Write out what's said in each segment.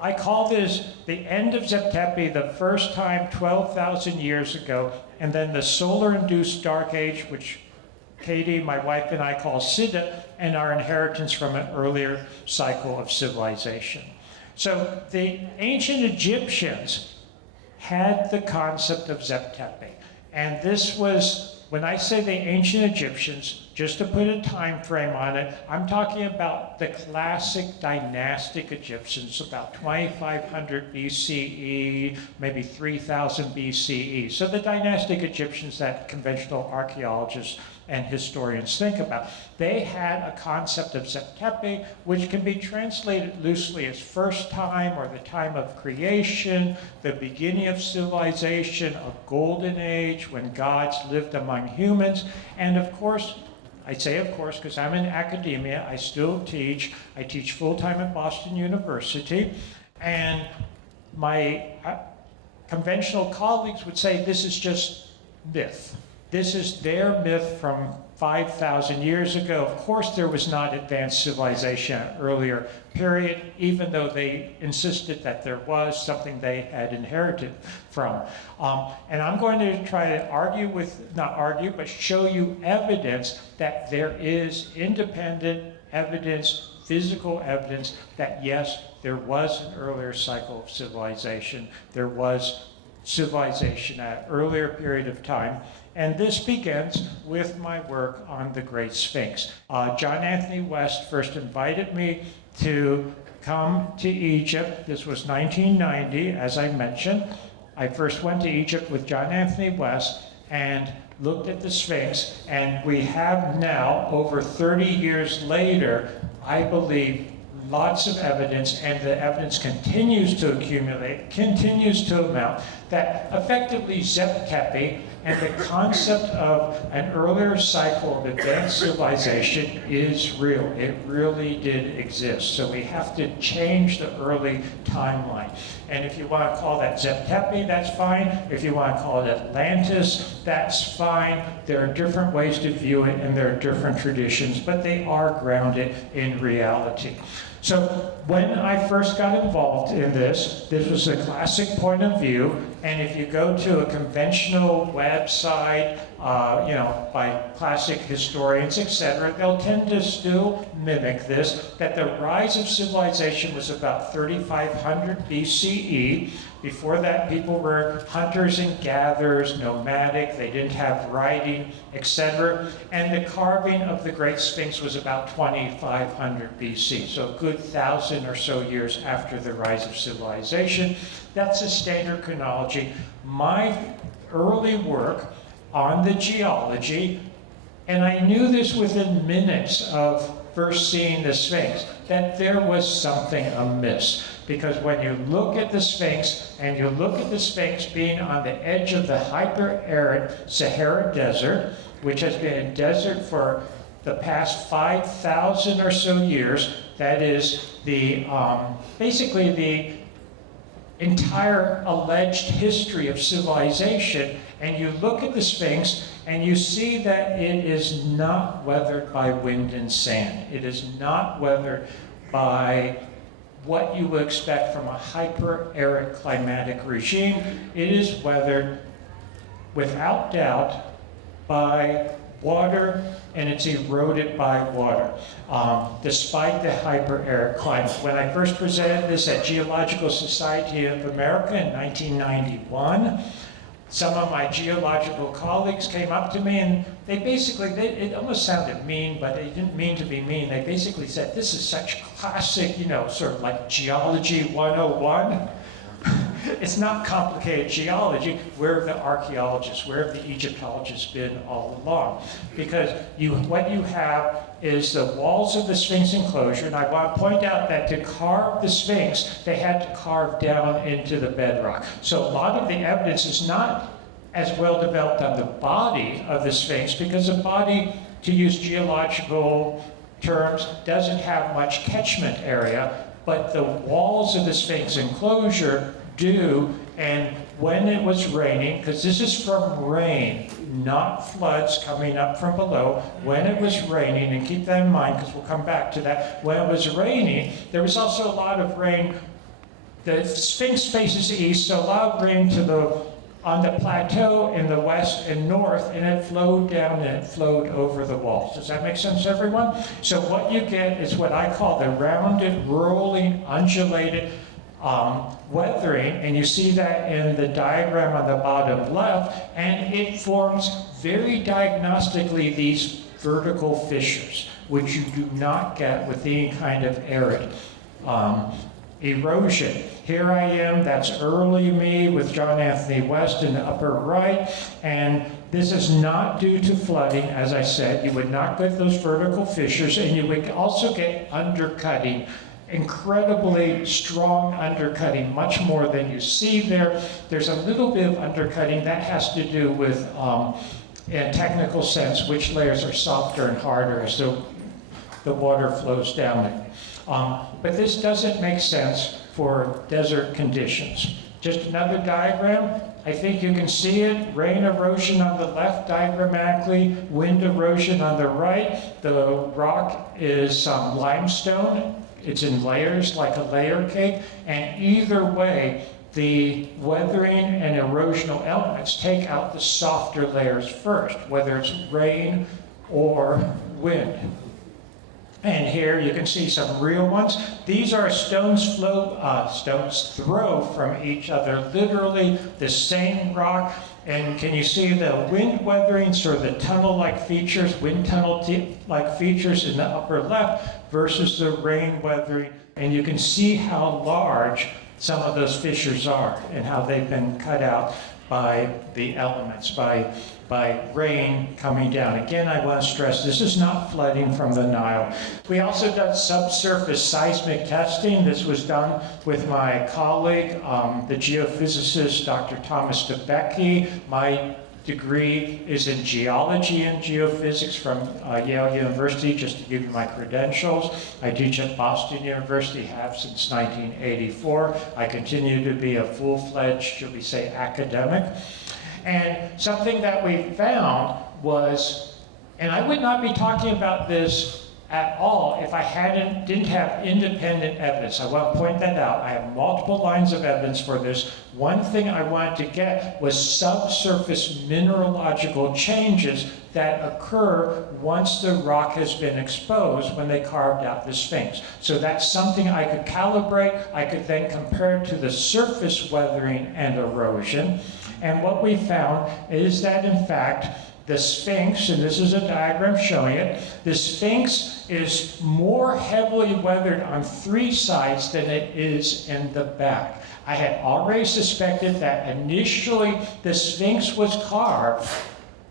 I call this the end of Zep Tepi, the first time 12,000 years ago, and then the solar-induced dark age, which Katie, my wife, and I call Siddha, and our inheritance from an earlier cycle of civilization. So the ancient Egyptians had the concept of Zep Tepi, and this was, when I say the ancient Egyptians, just to put a time frame on it, I'm talking about the classic dynastic Egyptians, about 2500 BCE, maybe 3000 BCE. So the dynastic Egyptians that conventional archaeologists and historians think about. They had a concept of Zep Tepi, which can be translated loosely as first time, or the time of creation, the beginning of civilization, a golden age when gods lived among humans, and of course, I say of course because I'm in academia, I still teach. I teach full-time at Boston University, and my conventional colleagues would say this is just myth. This is their myth from 5,000 years ago. Of course, there was not advanced civilization at an earlier period, even though they insisted that there was something they had inherited from. And I'm going to try to argue with, not argue, but show you evidence that there is independent evidence, physical evidence, that yes, there was an earlier cycle of civilization. There was civilization at an earlier period of time. And this begins with my work on the Great Sphinx. John Anthony West first invited me to come to Egypt. This was 1990, as I mentioned. I first went to Egypt with John Anthony West and looked at the Sphinx, and we have now, over 30 years later, I believe, lots of evidence, and the evidence continues to accumulate, continues to amount, that effectively Zep Tepi and the concept of an earlier cycle of advanced civilization is real. It really did exist. So we have to change the early timeline. And if you want to call that Zep Tepi, that's fine. If you want to call it Atlantis, that's fine. There are different ways to view it, and there are different traditions, but they are grounded in reality. So when I first got involved in this was a classic point of view, and if you go to a conventional website, by classic historians, etc., they'll tend to still mimic this, that the rise of civilization was about 3500 BCE. Before that, people were hunters and gatherers, nomadic, they didn't have writing, etc. And the carving of the Great Sphinx was about 2500 BC, so a good 1,000 or so years after the rise of civilization. That's a standard chronology. My early work on the geology, and I knew this within minutes of first seeing the Sphinx, that there was something amiss. Because when you look at the Sphinx, and you look at the Sphinx being on the edge of the hyper-arid Sahara Desert, which has been a desert for the past 5,000 or so years, that is the basically the entire alleged history of civilization, and you look at the Sphinx and you see that it is not weathered by wind and sand. It is not weathered by what you would expect from a hyper-arid climatic regime. It is weathered, without doubt, by water, and it's eroded by water, despite the hyper-arid climate. When I first presented this at Geological Society of America in 1991, some of my geological colleagues came up to me, and they basically, it almost sounded mean, but they didn't mean to be mean. They basically said, this is such classic, sort of like geology 101. It's not complicated geology. Where have the archaeologists, where have the Egyptologists been all along? Because what you have is the walls of the Sphinx enclosure, and I want to point out that to carve the Sphinx, they had to carve down into the bedrock. So a lot of the evidence is not as well developed on the body of the Sphinx, because the body, to use geological terms, doesn't have much catchment area, but the walls of the Sphinx enclosure do, and when it was raining, because this is from rain, not floods coming up from below, when it was raining, and keep that in mind because we'll come back to that, when it was raining, there was also a lot of rain The Sphinx faces east, so a lot of rain on the plateau in the west and north, and it flowed down and it flowed over the walls. Does that make sense, everyone? So what you get is what I call the rounded, rolling, undulated weathering, and you see that in the diagram on the bottom left, and it forms very diagnostically these vertical fissures, which you do not get with any kind of arid erosion. Here I am, that's early me with John Anthony West in the upper right, and this is not due to flooding, as I said. You would not get those vertical fissures, and you would also get undercutting, incredibly strong undercutting, much more than you see there. There's a little bit of undercutting that has to do with, in a technical sense, which layers are softer and harder as the water flows down it. But this doesn't make sense for desert conditions. Just another diagram. I think you can see it. Rain erosion on the left diagrammatically, wind erosion on the right. The rock is limestone. It's in layers like a layer cake. And either way, the weathering and erosional elements take out the softer layers first, whether it's rain or wind. And here you can see some real ones. These are stones throw from each other, literally the same rock. And can you see the wind weathering, sort of the tunnel-like features, wind tunnel-like features in the upper left versus the rain weathering. And you can see how large some of those fissures are and how they've been cut out by the elements, by rain coming down. Again, I want to stress, this is not flooding from the Nile. We also done subsurface seismic testing. This was done with my colleague, the geophysicist, Dr. Thomas Tepe. My degree is in geology and geophysics from Yale University, just to give you my credentials. I teach at Boston University, have since 1984. I continue to be a full-fledged, shall we say, academic. And something that we found was, and I would not be talking about this at all if I didn't have independent evidence. I want to point that out. I have multiple lines of evidence for this. One thing I wanted to get was subsurface mineralogical changes that occur once the rock has been exposed when they carved out the Sphinx. So that's something I could calibrate. I could then compare it to the surface weathering and erosion. And what we found is that, in fact, the Sphinx, and this is a diagram showing it, the Sphinx is more heavily weathered on 3 sides than it is in the back. I had already suspected that initially the Sphinx was carved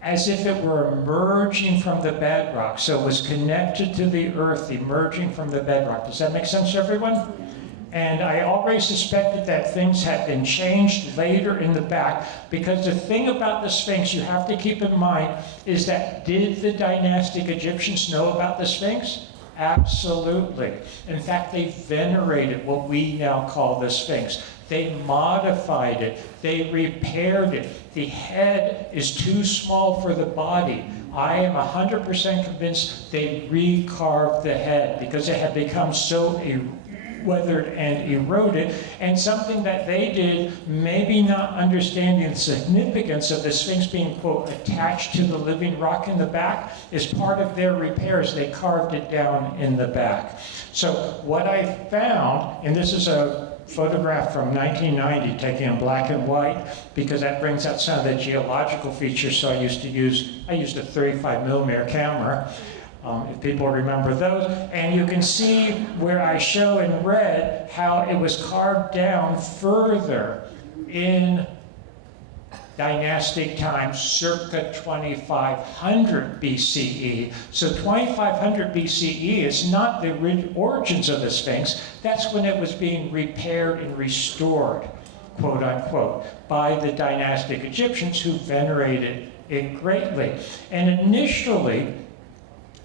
as if it were emerging from the bedrock. So it was connected to the earth, emerging from the bedrock. Does that make sense, everyone? And I already suspected that things had been changed later in the back, because the thing about the Sphinx you have to keep in mind is that, did the dynastic Egyptians know about the Sphinx? Absolutely. In fact, they venerated what we now call the Sphinx. They modified it. They repaired it. The head is too small for the body. I am 100% convinced they recarved the head because it had become so weathered and eroded, and something that they did, maybe not understanding the significance of the Sphinx being, quote, attached to the living rock in the back, is part of their repairs. They carved it down in the back. So what I found, and this is a photograph from 1990 taken in black and white, because that brings out some of the geological features. So I used a 35mm camera. If people remember those. And you can see where I show in red how it was carved down further in dynastic times, circa 2500 BCE. So 2500 BCE is not the origins of the Sphinx. That's when it was being repaired and restored, quote unquote, by the dynastic Egyptians, who venerated it greatly. And initially,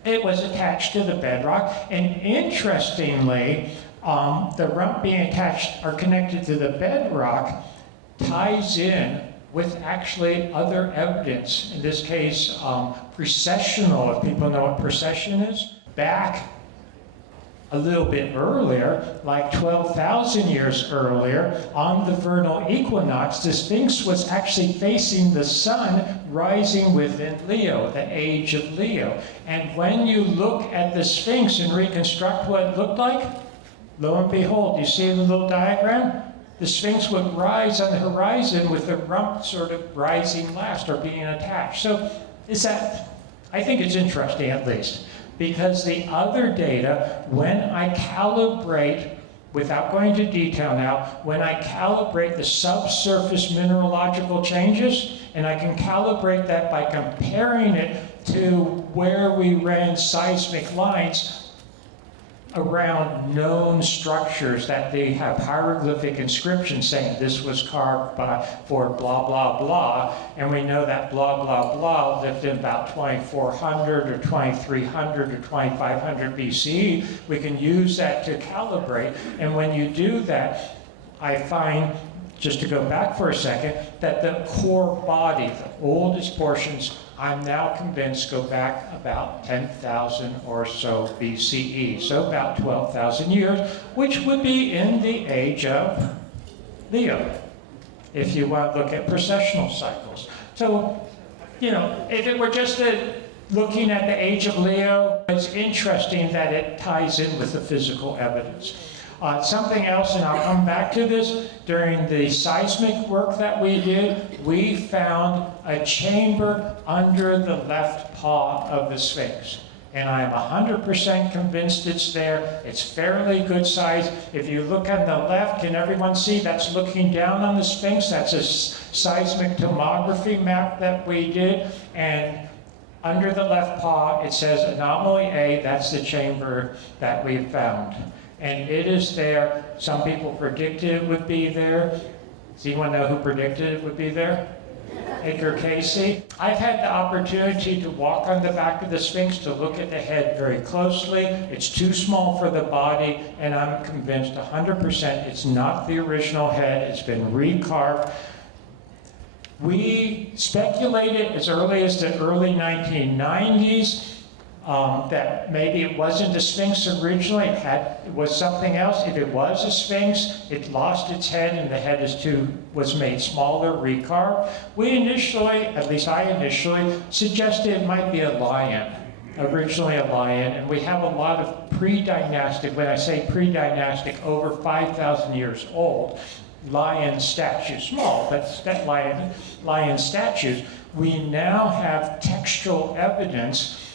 it was attached to the bedrock, and interestingly, the rump being attached or connected to the bedrock ties in with actually other evidence. In this case, precessional, if people know what precession is. Back a little bit earlier, like 12,000 years earlier, on the vernal equinox, the Sphinx was actually facing the sun rising within Leo, the age of Leo. And when you look at the Sphinx and reconstruct what it looked like, lo and behold, you see the little diagram? The Sphinx would rise on the horizon with the rump sort of rising last or being attached. So I think it's interesting at least. Because the other data, when I calibrate, without going into detail now, when I calibrate the subsurface mineralogical changes, and I can calibrate that by comparing it to where we ran seismic lines around known structures that they have hieroglyphic inscriptions saying this was carved for blah, blah, blah. And we know that blah, blah, blah lived in about 2400 or 2300 or 2500 BCE. We can use that to calibrate. And when you do that, I find, just to go back for a second, that the core body, the oldest portions, I'm now convinced go back about 10,000 or so BCE, so about 12,000 years, which would be in the age of Leo, if you want to look at precessional cycles. So, if it were just looking at the age of Leo, it's interesting that it ties in with the physical evidence. Something else, and I'll come back to this, during the seismic work that we did, we found a chamber under the left paw of the Sphinx. And I'm 100% convinced it's there. It's fairly good size. If you look on the left, can everyone see that's looking down on the Sphinx? That's a seismic tomography map that we did. And under the left paw, it says anomaly A, that's the chamber that we found. And it is there. Some people predicted it would be there. Does anyone know who predicted it would be there? Edgar Casey. I've had the opportunity to walk on the back of the Sphinx to look at the head very closely. It's too small for the body, and I'm convinced 100% it's not the original head. It's been recarved. We speculated as early as the early 1990s that maybe it wasn't a Sphinx originally, it was something else. If it was a Sphinx, it lost its head and the head was made smaller, recarved. We initially, at least I initially, suggested it might be a lion, originally a lion, and we have a lot of pre-dynastic, when I say pre-dynastic, over 5,000 years old, lion statues, small, but lion statues. We now have textual evidence.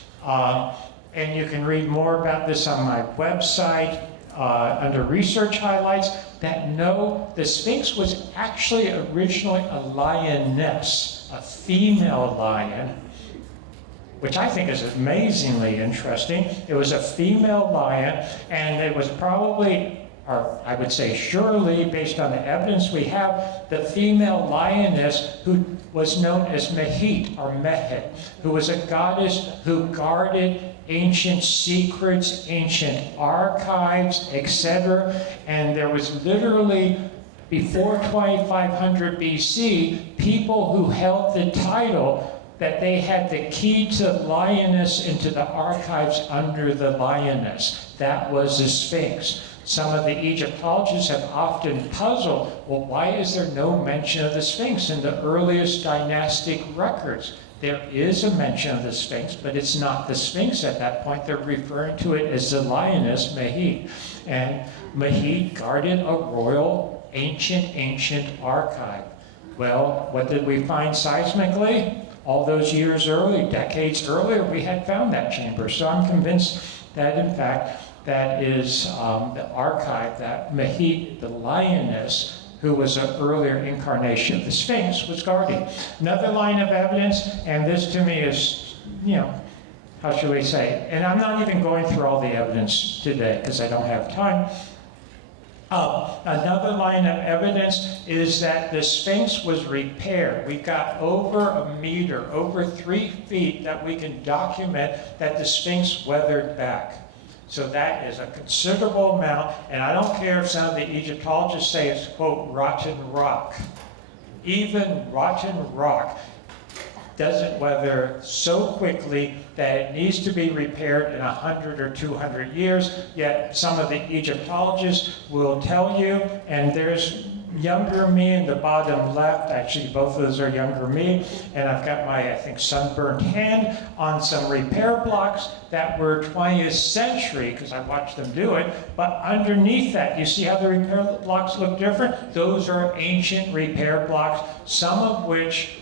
And you can read more about this on my website under research highlights, that no, the Sphinx was actually originally a lioness, a female lion, which I think is amazingly interesting. It was a female lion, and it was probably, or I would say surely, based on the evidence we have, the female lioness who was known as Mehit or Mehet, who was a goddess who guarded ancient secrets, ancient archives, etc. And there was literally, before 2500 BC, people who held the title that they had the key to Lioness into the archives under the Lioness. That was the Sphinx. Some of the Egyptologists have often puzzled, well, why is there no mention of the Sphinx in the earliest dynastic records? There is a mention of the Sphinx, but it's not the Sphinx at that point. They're referring to it as the lioness, Mehit. And Mehit guarded a royal, ancient archive. Well, what did we find seismically? All those years early, decades earlier, we had found that chamber. So I'm convinced that, in fact, that is the archive that Mehit, the lioness, who was an earlier incarnation of the Sphinx, was guarding. Another line of evidence, and this to me is, how should we say, and I'm not even going through all the evidence today because I don't have time. Another line of evidence is that the Sphinx was repaired. We've got over a meter, over 3 feet that we can document that the Sphinx weathered back. So that is a considerable amount, and I don't care if some of the Egyptologists say it's, quote, rotten rock. Even rotten rock. doesn't weather so quickly that it needs to be repaired in 100 or 200 years, yet some of the Egyptologists will tell you, and there's younger me in the bottom left, actually both of those are younger me, and I've got my, I think, sunburned hand on some repair blocks that were 20th century, because I watched them do it, but underneath that, you see how the repair blocks look different? Those are ancient repair blocks, some of which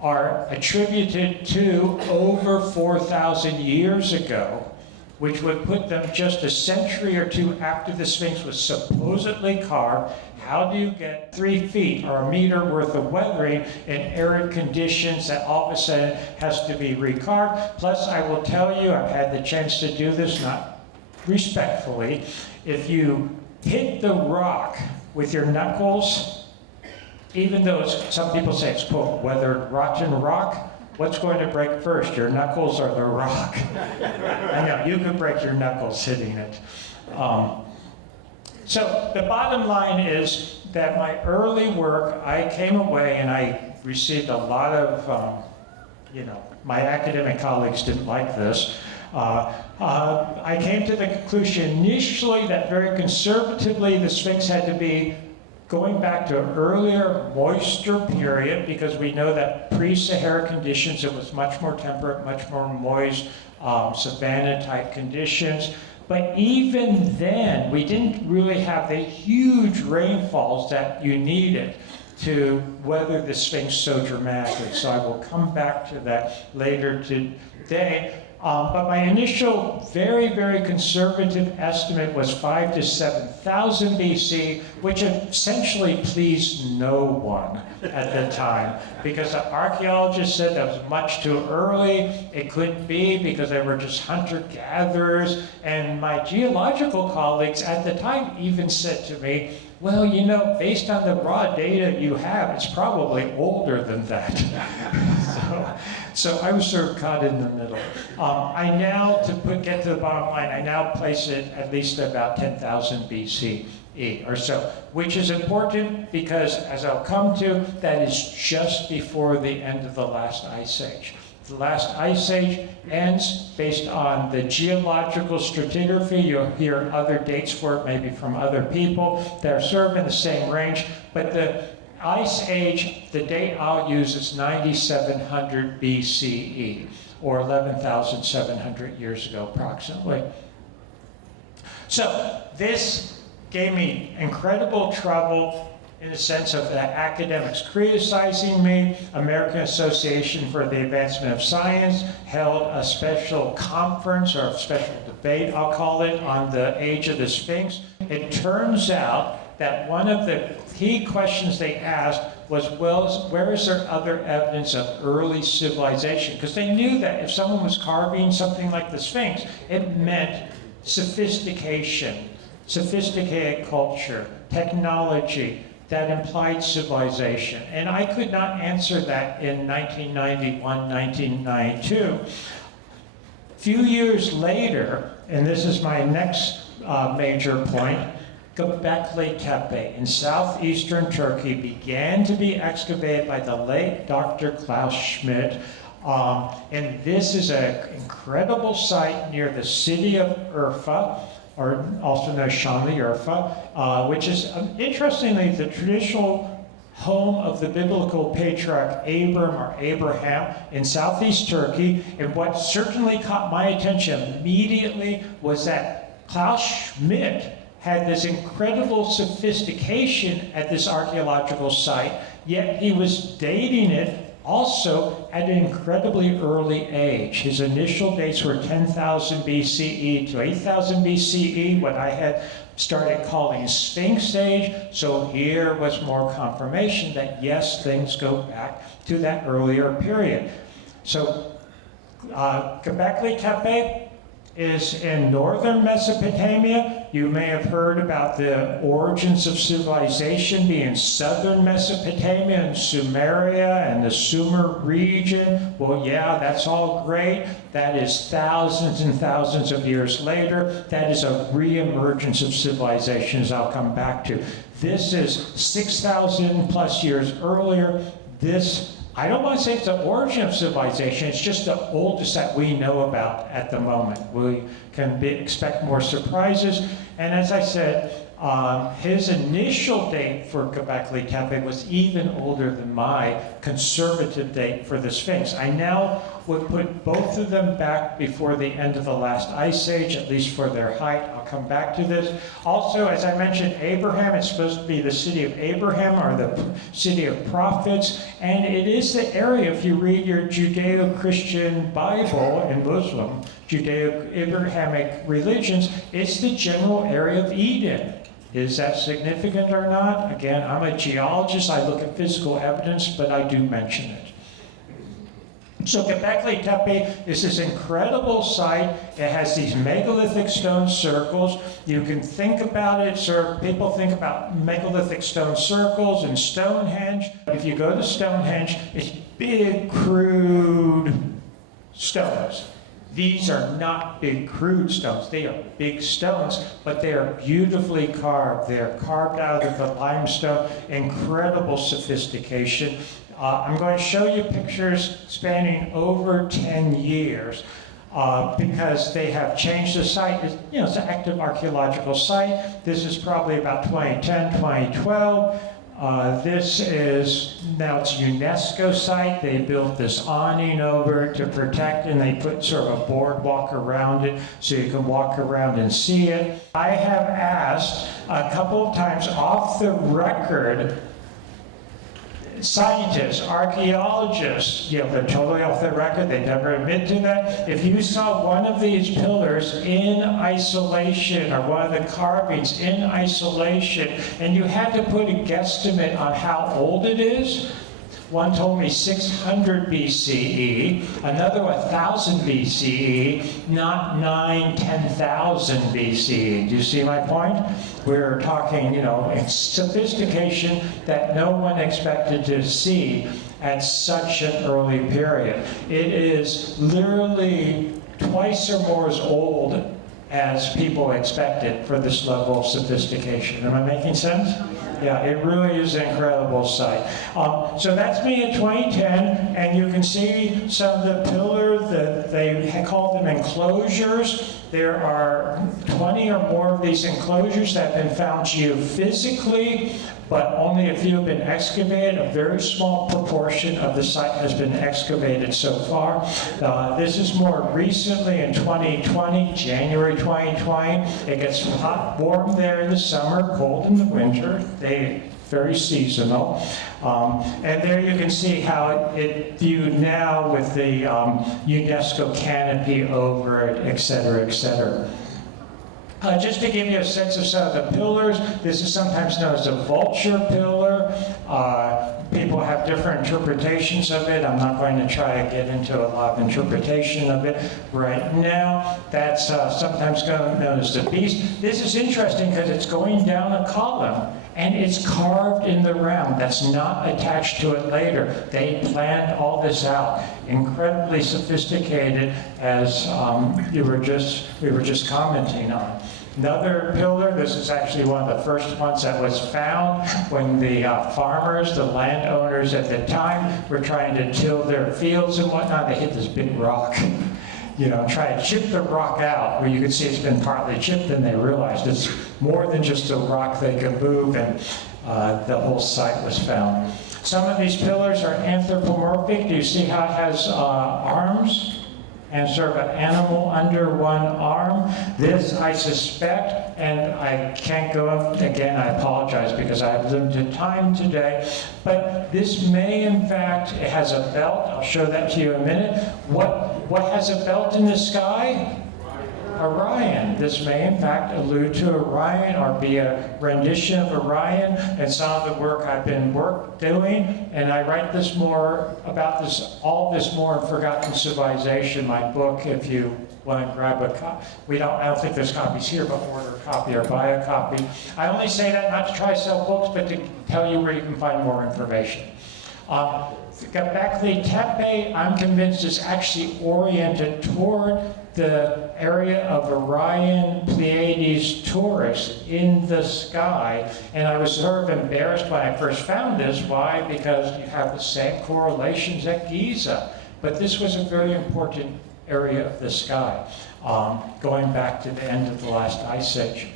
are attributed to over 4,000 years ago, which would put them just a century or two after the Sphinx was supposedly carved. How do you get 3 feet or a meter worth of weathering in arid conditions that all of a sudden has to be recarved? Plus, I will tell you, I've had the chance to do this, not respectfully, if you hit the rock with your knuckles, even though some people say it's, quote, weathered rotten rock, what's going to break first, your knuckles or the rock? I know, you could break your knuckles hitting it. So the bottom line is that my early work, I came away and I received a lot of, my academic colleagues didn't like this. I came to the conclusion initially that very conservatively the Sphinx had to be going back to an earlier, moister period, because we know that pre-Sahara conditions, it was much more temperate, much more moist, savanna-type conditions. But even then, we didn't really have the huge rainfalls that you needed to weather the Sphinx so dramatically. So I will come back to that later today. But my initial very, very conservative estimate was 5,000 to 7,000 BC, which essentially pleased no one at the time, because the archaeologists said that was much too early. It couldn't be because they were just hunter-gatherers. And my geological colleagues at the time even said to me, well, based on the raw data you have, it's probably older than that. So I was sort of caught in the middle. I now, get to the bottom line, I now place it at least about 10,000 BCE or so, which is important because, as I'll come to, that is just before the end of the last ice age. The last ice age ends based on the geological stratigraphy. You'll hear other dates for it, maybe from other people. They're sort of in the same range, but the ice age, the date I'll use is 9,700 BCE, or 11,700 years ago, approximately. So this gave me incredible trouble in the sense of the academics criticizing me. American Association for the Advancement of Science held a special conference, or a special debate, I'll call it, on the age of the Sphinx. It turns out that one of the key questions they asked was, well, where is there other evidence of early civilization? Because they knew that if someone was carving something like the Sphinx, it meant sophistication, sophisticated culture, technology, that implied civilization. And I could not answer that in 1991, 1992. A few years later, and this is my next major point, Gobekli Tepe in southeastern Turkey began to be excavated by the late Dr. Klaus Schmidt. And this is an incredible site near the city of Urfa, or also known as Şanlıurfa, which is, interestingly, the traditional home of the biblical patriarch Abram or Abraham in southeast Turkey. And what certainly caught my attention immediately was that Klaus Schmidt had this incredible sophistication at this archaeological site, yet he was dating it also at an incredibly early age. His initial dates were 10,000 BCE to 8,000 BCE, what I had started calling Sphinx age. So here was more confirmation that yes, things go back to that earlier period. So Gobekli Tepe is in northern Mesopotamia. You may have heard about the origins of civilization being southern Mesopotamia and Sumeria and the Sumer region. Well, yeah, that's all great. That is thousands and thousands of years later. That is a re-emergence of civilizations I'll come back to. This is 6,000 plus years earlier. This I don't want to say it's the origin of civilization, it's just the oldest that we know about at the moment. We can expect more surprises. And as I said, his initial date for Gobekli Tepe was even older than my conservative date for the Sphinx. I now would put both of them back before the end of the last ice age, at least for their height. I'll come back to this. Also, as I mentioned, Abraham, it's supposed to be the city of Abraham, or the city of prophets, and it is the area, if you read your Judeo-Christian Bible and Muslim, Judeo-Abrahamic religions, it's the general area of Eden. Is that significant or not? Again, I'm a geologist, I look at physical evidence, but I do mention it. So Gobekli Tepe is this incredible site. It has these megalithic stone circles. You can think about it, people think about megalithic stone circles and Stonehenge. If you go to Stonehenge, it's big, crude stones. These are not big, crude stones. They are big stones, but they are beautifully carved. They are carved out of the limestone, incredible sophistication. I'm going to show you pictures spanning over 10 years because they have changed the site. It's an active archaeological site. This is probably about 2010, 2012. This is, now it's a UNESCO site. They built this awning over to protect, and they put sort of a boardwalk around it so you can walk around and see it. I have asked a couple of times off the record, scientists, archaeologists, they're totally off the record, they never admit to that. If you saw one of these pillars in isolation, or one of the carvings in isolation, and you had to put a guesstimate on how old it is, one told me 600 BCE, another 1000 BCE, not 10,000 BCE. Do you see my point? We're talking, it's sophistication that no one expected to see at such an early period. It is literally twice or more as old as people expected for this level of sophistication. Am I making sense? Yeah, it really is an incredible site. So that's me in 2010, and you can see some of the pillars that they call them enclosures. There are 20 or more of these enclosures that have been found geophysically, but only a few have been excavated. A very small proportion of the site has been excavated so far. This is more recently in 2020, January 2020. It gets hot, warm there in the summer, cold in the winter. Very seasonal. And there you can see how it viewed now with the UNESCO canopy over it, et cetera, et cetera. Just to give you a sense of some of the pillars, this is sometimes known as a vulture pillar. People have different interpretations of it. I'm not going to try to get into a lot of interpretation of it right now. That's sometimes known as the beast. This is interesting because it's going down a column, and it's carved in the round. That's not attached to it later. They planned all this out. Incredibly sophisticated, as we were just commenting on. Another pillar, this is actually one of the first ones that was found when the farmers, the landowners at the time, were trying to till their fields and whatnot. They hit this big rock, try to chip the rock out, where you can see it's been partly chipped, and they realized it's more than just a rock they could move, and the whole site was found. Some of these pillars are anthropomorphic. Do you see how it has arms? And sort of an animal under one arm. This, I suspect, and I can't go up again, I apologize because I have limited time today, but this may in fact, it has a belt. I'll show that to you in a minute. What has a belt in the sky? Orion. This may in fact allude to Orion or be a rendition of Orion, and some of the work I've been doing, and I write this more about all this more in Forgotten Civilization, my book, if you want to grab a copy. I don't think there's copies here, but order a copy or buy a copy. I only say that not to try to sell books, but to tell you where you can find more information. Gobekli Tepe, I'm convinced, is actually oriented toward the area of Orion, Pleiades, Taurus in the sky. And I was sort of embarrassed when I first found this. Why? Because you have the same correlations at Giza. But this was a very important area of the sky, going back to the end of the last ice age.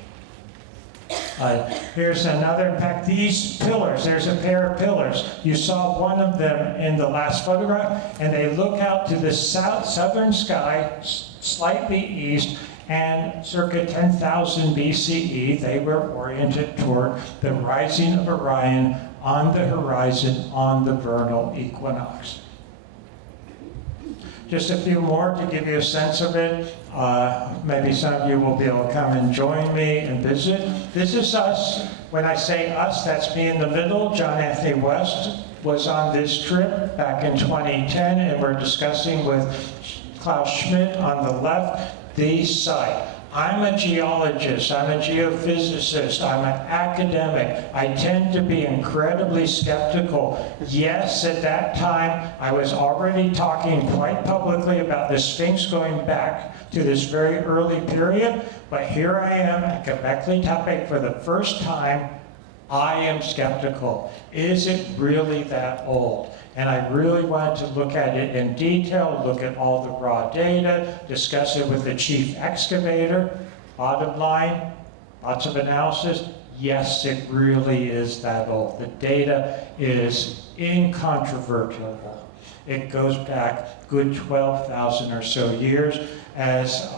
Here's another. In fact, these pillars, there's a pair of pillars. You saw one of them in the last photograph, and they look out to the southern sky, slightly east, and circa 10,000 BCE, they were oriented toward the rising of Orion on the horizon on the vernal equinox. Just a few more to give you a sense of it. Maybe some of you will be able to come and join me and visit. This is us. When I say us, that's me in the middle. John Anthony West was on this trip back in 2010, and we're discussing with Klaus Schmidt on the left the site. I'm a geologist, I'm a geophysicist, I'm an academic. I tend to be incredibly skeptical. Yes, at that time, I was already talking quite publicly about the Sphinx going back to this very early period, but here I am at Gobekli Tepe for the first time. I am skeptical. Is it really that old? And I really wanted to look at it in detail, look at all the raw data, discuss it with the chief excavator. Bottom line, lots of analysis. Yes, it really is that old. The data is incontrovertible. It goes back good 12,000 or so years. As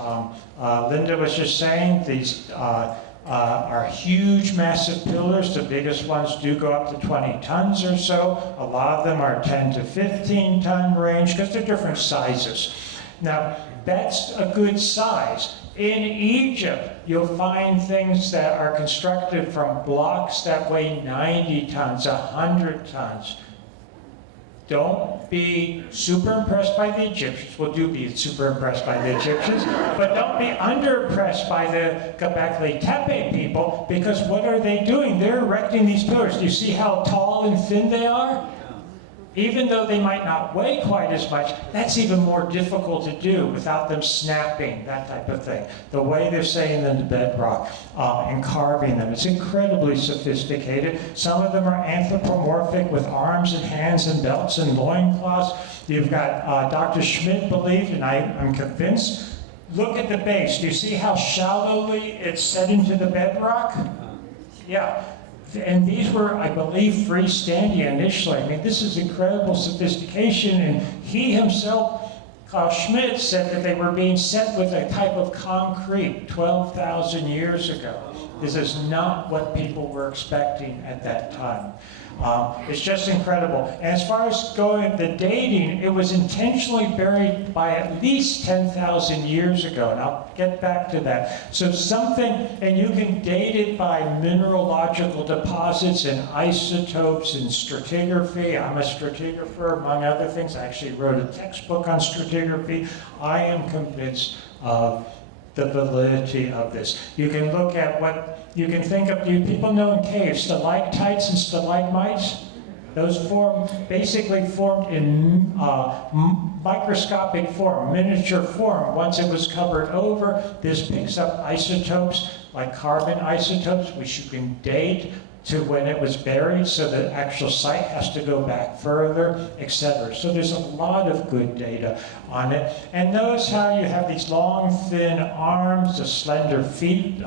Linda was just saying, these are huge, massive pillars. The biggest ones do go up to 20 tons or so. A lot of them are 10 to 15 ton range because they're different sizes. Now, that's a good size. In Egypt, you'll find things that are constructed from blocks that weigh 90 tons, 100 tons. Don't be super impressed by the Egyptians. Well, do be super impressed by the Egyptians, but don't be under impressed by the Gobekli Tepe people, because what are they doing? They're erecting these pillars. Do you see how tall and thin they are? Even though they might not weigh quite as much, that's even more difficult to do without them snapping, that type of thing. The way they're saying in the bedrock and carving them, it's incredibly sophisticated. Some of them are anthropomorphic with arms and hands and belts and loincloths. You've got Dr. Schmidt believed, and I'm convinced. Look at the base. Do you see how shallowly it's set into the bedrock? Yeah. And these were, I believe, freestanding initially. I mean, this is incredible sophistication. And he himself, Klaus Schmidt, said that they were being set with a type of concrete 12,000 years ago. This is not what people were expecting at that time. It's just incredible. And as far as going the dating, it was intentionally buried by at least 10,000 years ago, and I'll get back to that. So something, and you can date it by mineralogical deposits and isotopes and stratigraphy. I'm a stratigrapher, among other things. I actually wrote a textbook on stratigraphy. I am convinced of the validity of this. You can look at what you can think of. Do people know in caves, stalactites and stalagmites? Those basically formed in microscopic form, miniature form. Once it was covered over, this picks up isotopes, like carbon isotopes, which you can date to when it was buried, so the actual site has to go back further, etc. So there's a lot of good data on it. And notice how you have these long, thin arms, the slender feet,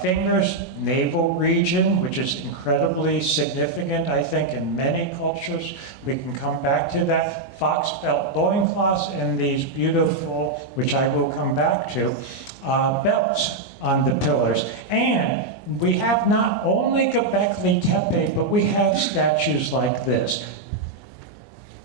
fingers, navel region, which is incredibly significant, I think, in many cultures. We can come back to that. Fox belt loincloths and these beautiful, which I will come back to, belts on the pillars. And we have not only Gobekli Tepe, but we have statues like this.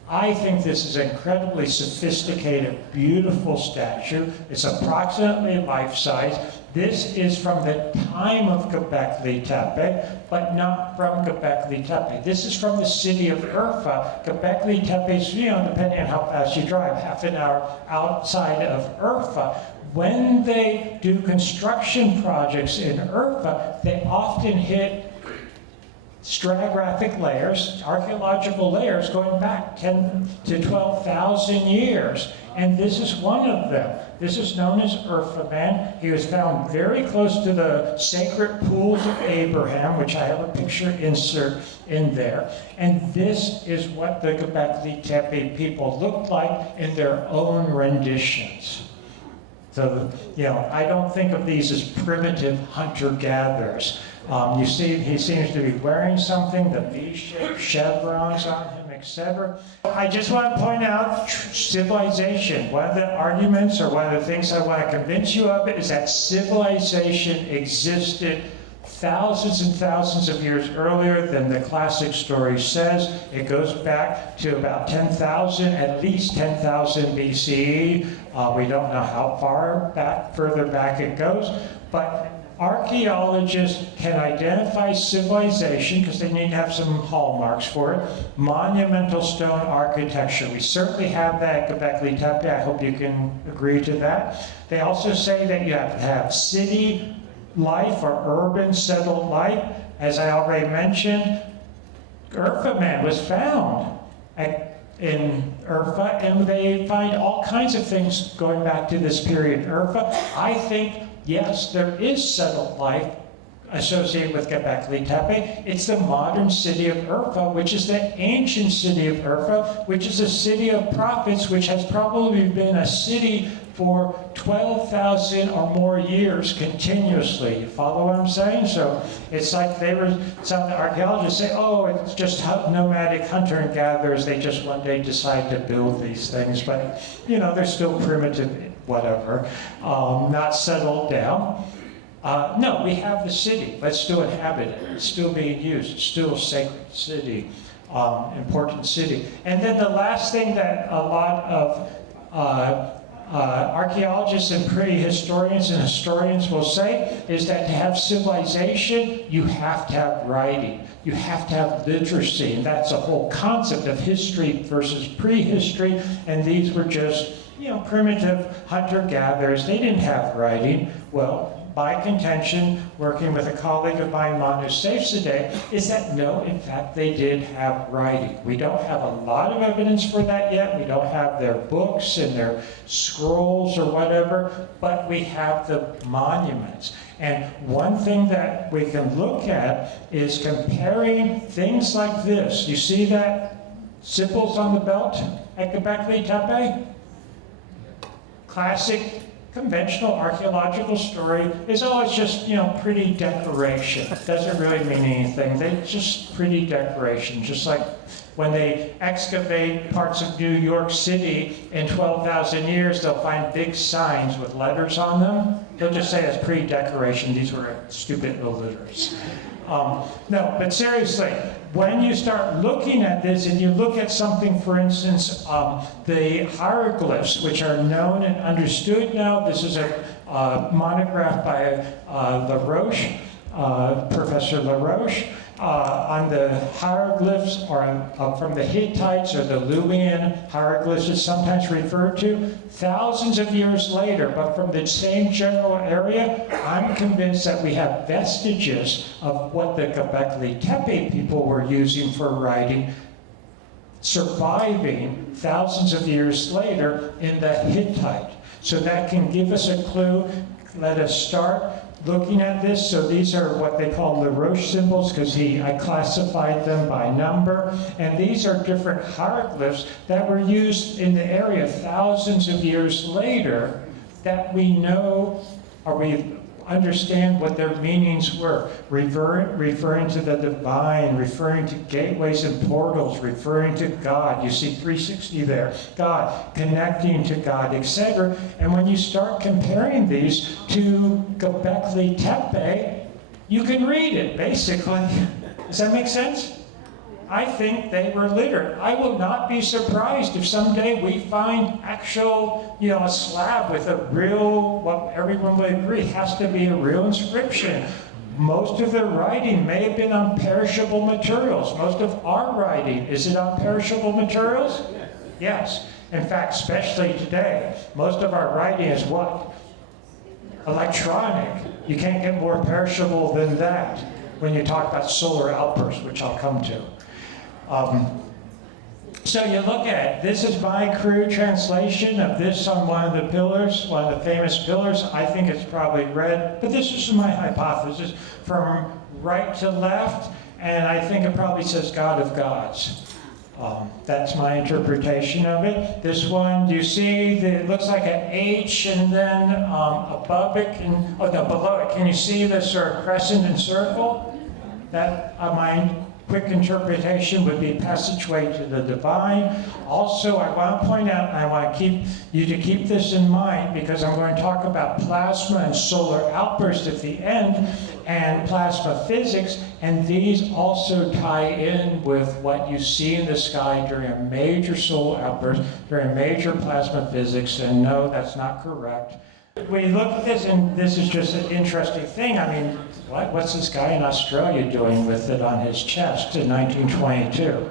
I think this is an incredibly sophisticated, beautiful statue. It's approximately life-size. This is from the time of Gobekli Tepe, but not from Gobekli Tepe. This is from the city of Urfa. Gobekli Tepe is, depending on how fast you drive, half an hour outside of Urfa. When they do construction projects in Urfa, they often hit stratigraphic layers, archaeological layers going back 10 to 12,000 years. and this is one of them. This is known as Urfaman. He was found very close to the sacred pools of Abraham, which I have a picture insert in there. And this is what the Gobekli Tepe people looked like in their own renditions. So, I don't think of these as primitive hunter-gatherers. You see, he seems to be wearing something, the V-shaped chevrons on him, etc. I just want to point out civilization. One of the arguments, or one of the things I want to convince you of, is that civilization existed thousands and thousands of years earlier than the classic story says. It goes back to about 10,000, at least 10,000 BCE. We don't know how far back, further back it goes, but archaeologists can identify civilization, because they need to have some hallmarks for it. Monumental stone architecture. We certainly have that at Gobekli Tepe. I hope you can agree to that. They also say that you have to have city life or urban settled life. As I already mentioned, Urfaman was found in Urfa, and they find all kinds of things going back to this period. Urfa, I think, yes, there is settled life associated with Gobekli Tepe. It's the modern city of Urfa, which is the ancient city of Urfa, which is a city of prophets, which has probably been a city for 12,000 or more years continuously. You follow what I'm saying? So it's like some archaeologists say, oh, it's just nomadic hunter and gatherers. They just one day decide to build these things. But, they're still primitive, whatever, not settled down. No, we have the city. Let's still inhabit it. It's still being used. It's still a sacred city, important city. And then the last thing that a lot of archaeologists and prehistorians and historians will say is that to have civilization, you have to have writing. You have to have literacy. And that's a whole concept of history versus prehistory. And these were just, primitive hunter-gatherers. They didn't have writing. Well, my contention, working with a colleague of mine, who's safe today, is that no, in fact, they did have writing. We don't have a lot of evidence for that yet. We don't have their books and their scrolls or whatever, but we have the monuments. And one thing that we can look at is comparing things like this. You see that symbols on the belt at Gobekli Tepe? Classic conventional archaeological story is, it's just, pretty decoration. It doesn't really mean anything. They're just pretty decoration. Just like when they excavate parts of New York City in 12,000 years, they'll find big signs with letters on them. They'll just say it's pretty decoration. These were stupid illiterates. No, but seriously, when you start looking at this and you look at something, for instance, the hieroglyphs, which are known and understood now. This is a monograph by LaRoche, Professor LaRoche, on the hieroglyphs, or from the Hittites, or the Luwian hieroglyphs is sometimes referred to, thousands of years later, but from the same general area. I'm convinced that we have vestiges of what the Gobekli Tepe people were using for writing, surviving thousands of years later in the Hittite. So that can give us a clue. Let us start looking at this. So these are what they call LaRoche symbols, because I classified them by number. And these are different hieroglyphs that were used in the area thousands of years later that we know, or we understand what their meanings were. Referring to the divine, referring to gateways and portals, referring to God. You see 360 there. God, connecting to God, etc. And when you start comparing these to Gobekli Tepe, you can read it, basically. Does that make sense? I think they were literate. I will not be surprised if someday we find actual, a slab with a real, what everyone would agree has to be a real inscription. Most of their writing may have been on perishable materials. Most of our writing, is it on perishable materials? Yes. In fact, especially today, most of our writing is what? Electronic. You can't get more perishable than that when you talk about solar outbursts, which I'll come to. So you look at it. This is my crude translation of this on one of the pillars, one of the famous pillars. I think it's probably red, but this is my hypothesis from right to left, and I think it probably says God of Gods. That's my interpretation of it. This one, do you see, it looks like an H, and then above it, below it, can you see this sort of crescent and circle? That, my quick interpretation would be passageway to the divine. Also, I want to point out, I want you to keep this in mind, because I'm going to talk about plasma and solar outbursts at the end, and plasma physics, and these also tie in with what you see in the sky during a major solar outburst, during major plasma physics, and no, that's not correct. We look at this, and this is just an interesting thing. I mean, what's this guy in Australia doing with it on his chest in 1922?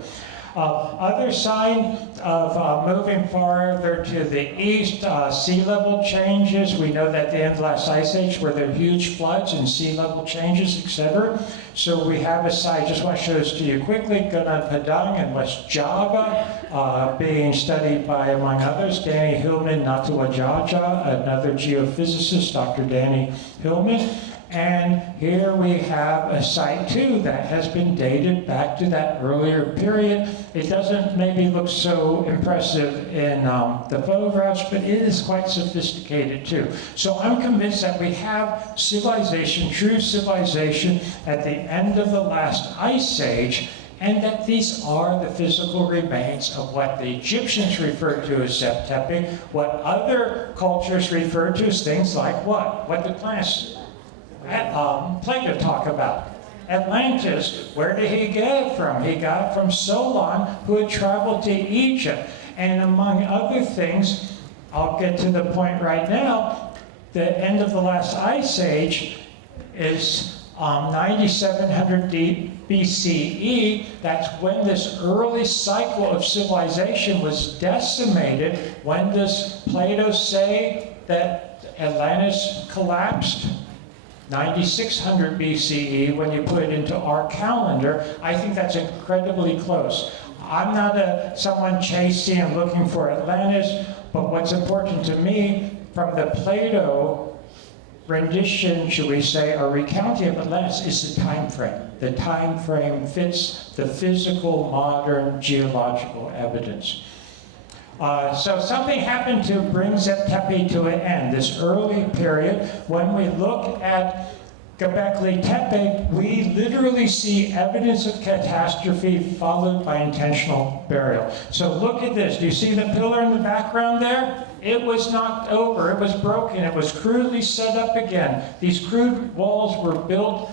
Other sign of moving farther to the east, sea level changes. We know that the end of the last ice age where there were huge floods and sea level changes, etc. So we have a site, just want to show this to you quickly, Gunung Padang in West Java, being studied by, among others, Danny Hillman Natuwajaja, another geophysicist, Dr. Danny Hillman. And here we have a site too that has been dated back to that earlier period. It doesn't maybe look so impressive in the photographs, but it is quite sophisticated too. So I'm convinced that we have civilization, true civilization, at the end of the last ice age, and that these are the physical remains of what the Egyptians referred to as Zep Tepi, what other cultures refer to as things like what? What the plants Plato talk about. Atlantis, where did he get it from? He got it from Solon, who had traveled to Egypt. And among other things, I'll get to the point right now, the end of the last ice age is 9700 BCE. That's when this early cycle of civilization was decimated. When does Plato say that Atlantis collapsed? 9600 BCE, when you put it into our calendar. I think that's incredibly close. I'm not someone chasing and looking for Atlantis, but what's important to me from the Plato rendition, should we say, or recounting of Atlantis, is the time frame. The time frame fits the physical, modern, geological evidence. So something happened to bring Zep Tepi to an end. This early period, when we look at Gobekli Tepe, we literally see evidence of catastrophe followed by intentional burial. So look at this. Do you see the pillar in the background there? It was knocked over. It was broken. It was crudely set up again. These crude walls were built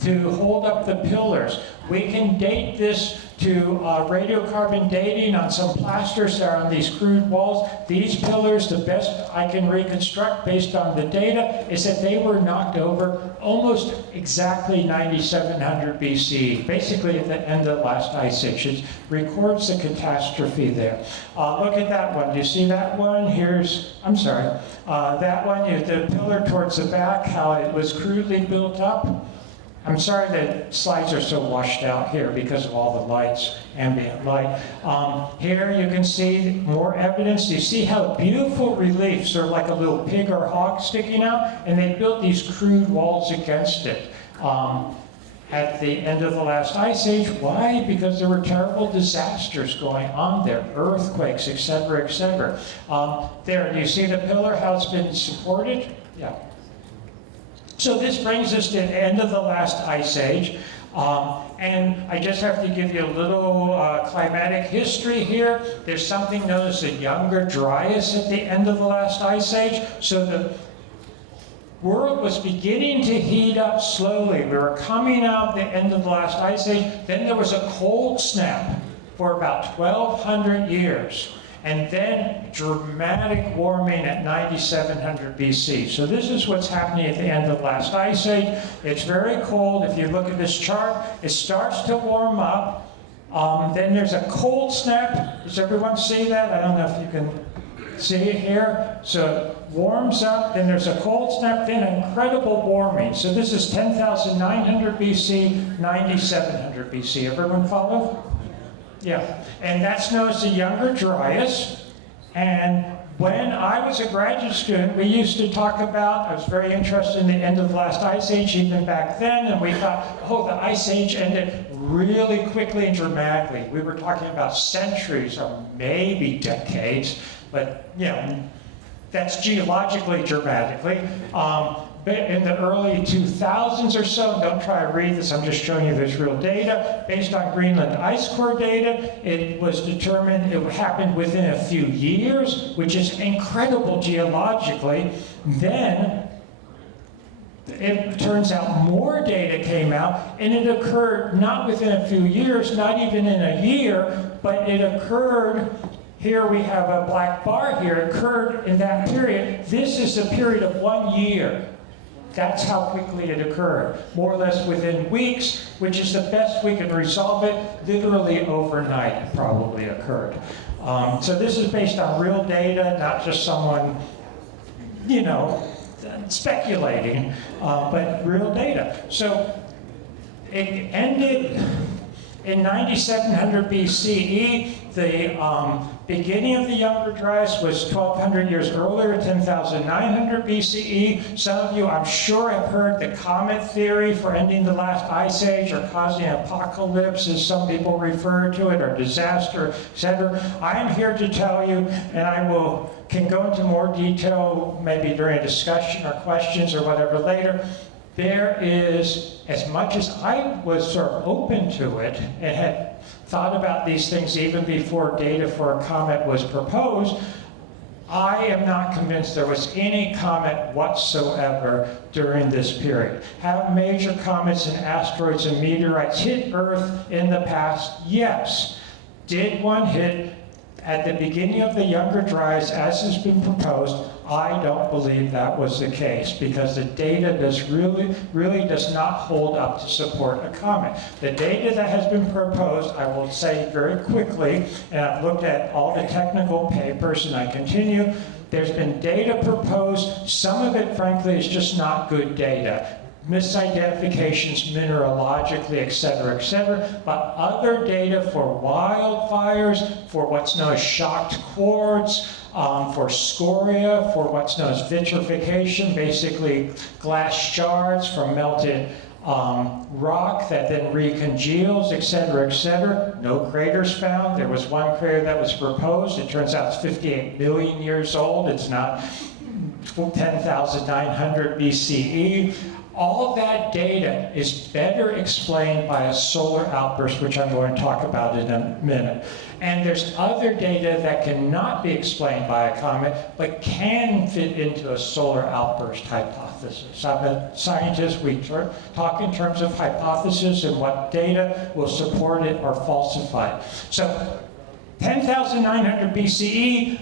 to hold up the pillars. We can date this to radiocarbon dating on some plasters that are on these crude walls. These pillars, the best I can reconstruct based on the data, is that they were knocked over almost exactly 9700 BC, basically at the end of the last ice age. It records the catastrophe there. Look at that one. Do you see that one? That one, the pillar towards the back, how it was crudely built up. I'm sorry that slides are so washed out here because of all the lights, ambient light. Here you can see more evidence. You see how beautiful relief, sort of like a little pig or hawk sticking out, and they built these crude walls against it at the end of the last ice age. Why? Because there were terrible disasters going on there, earthquakes, etc., etc. There, do you see the pillar, how it's been supported? Yeah. So this brings us to the end of the last ice age. And I just have to give you a little climatic history here. There's something known as the Younger Dryas at the end of the last ice age. So the world was beginning to heat up slowly. We were coming out of the end of the last ice age. Then there was a cold snap for about 1,200 years. And then dramatic warming at 9700 BC. So this is what's happening at the end of the last ice age. It's very cold. If you look at this chart, it starts to warm up. Then there's a cold snap. Does everyone see that? I don't know if you can see it here. So it warms up, then there's a cold snap, then incredible warming. So this is 10,900 BC, 9700 BC. Everyone follow? Yeah, and that's known as the Younger Dryas. And when I was a graduate student, we used to talk about, I was very interested in the end of the last ice age even back then, and we thought, oh, the ice age ended really quickly and dramatically. We were talking about centuries or maybe decades, but you know, that's geologically dramatically. But in the early 2000s or so, don't try to read this, I'm just showing you this real data. Based on Greenland ice core data, it was determined it happened within a few years, which is incredible geologically. Then, it turns out more data came out, and it occurred not within a few years, not even in a year, but it occurred. Here we have a black bar here, it occurred in that period. This is a period of 1 year. That's how quickly it occurred. More or less within weeks, which is the best we can resolve it. Literally overnight it probably occurred. So this is based on real data, not just someone, you know, speculating, but real data. So it ended in 9700 BCE. The beginning of the Younger Dryas was 1200 years earlier, 10,900 BCE. Some of you, I'm sure, have heard the comet theory for ending the last ice age or causing an apocalypse, as some people refer to it, or disaster, etc. I am here to tell you, and I can go into more detail maybe during a discussion or questions or whatever later. There is, as much as I was sort of open to it and had thought about these things even before data for a comet was proposed, I am not convinced there was any comet whatsoever during this period. Have major comets and asteroids and meteorites hit Earth in the past? Yes. Did one hit at the beginning of the Younger Dryas, as has been proposed? I don't believe that was the case, because the data really does not hold up to support a comet. The data that has been proposed, I will say very quickly, and I've looked at all the technical papers, and I continue. There's been data proposed. Some of it, frankly, is just not good data. Misidentifications mineralogically, et cetera, but other data for wildfires, for what's known as shocked quartz, for scoria, for what's known as vitrification, basically glass shards from melted rock that then recongeals, et cetera, no craters found. There was one crater that was proposed. It turns out it's 58 million years old. It's not 10,900 BCE. All that data is better explained by a solar outburst, which I'm going to talk about in a minute. And there's other data that cannot be explained by a comet, but can fit into a solar outburst hypothesis. I'm a scientist. We talk in terms of hypothesis and what data will support it or falsify it. So 10,900 BCE,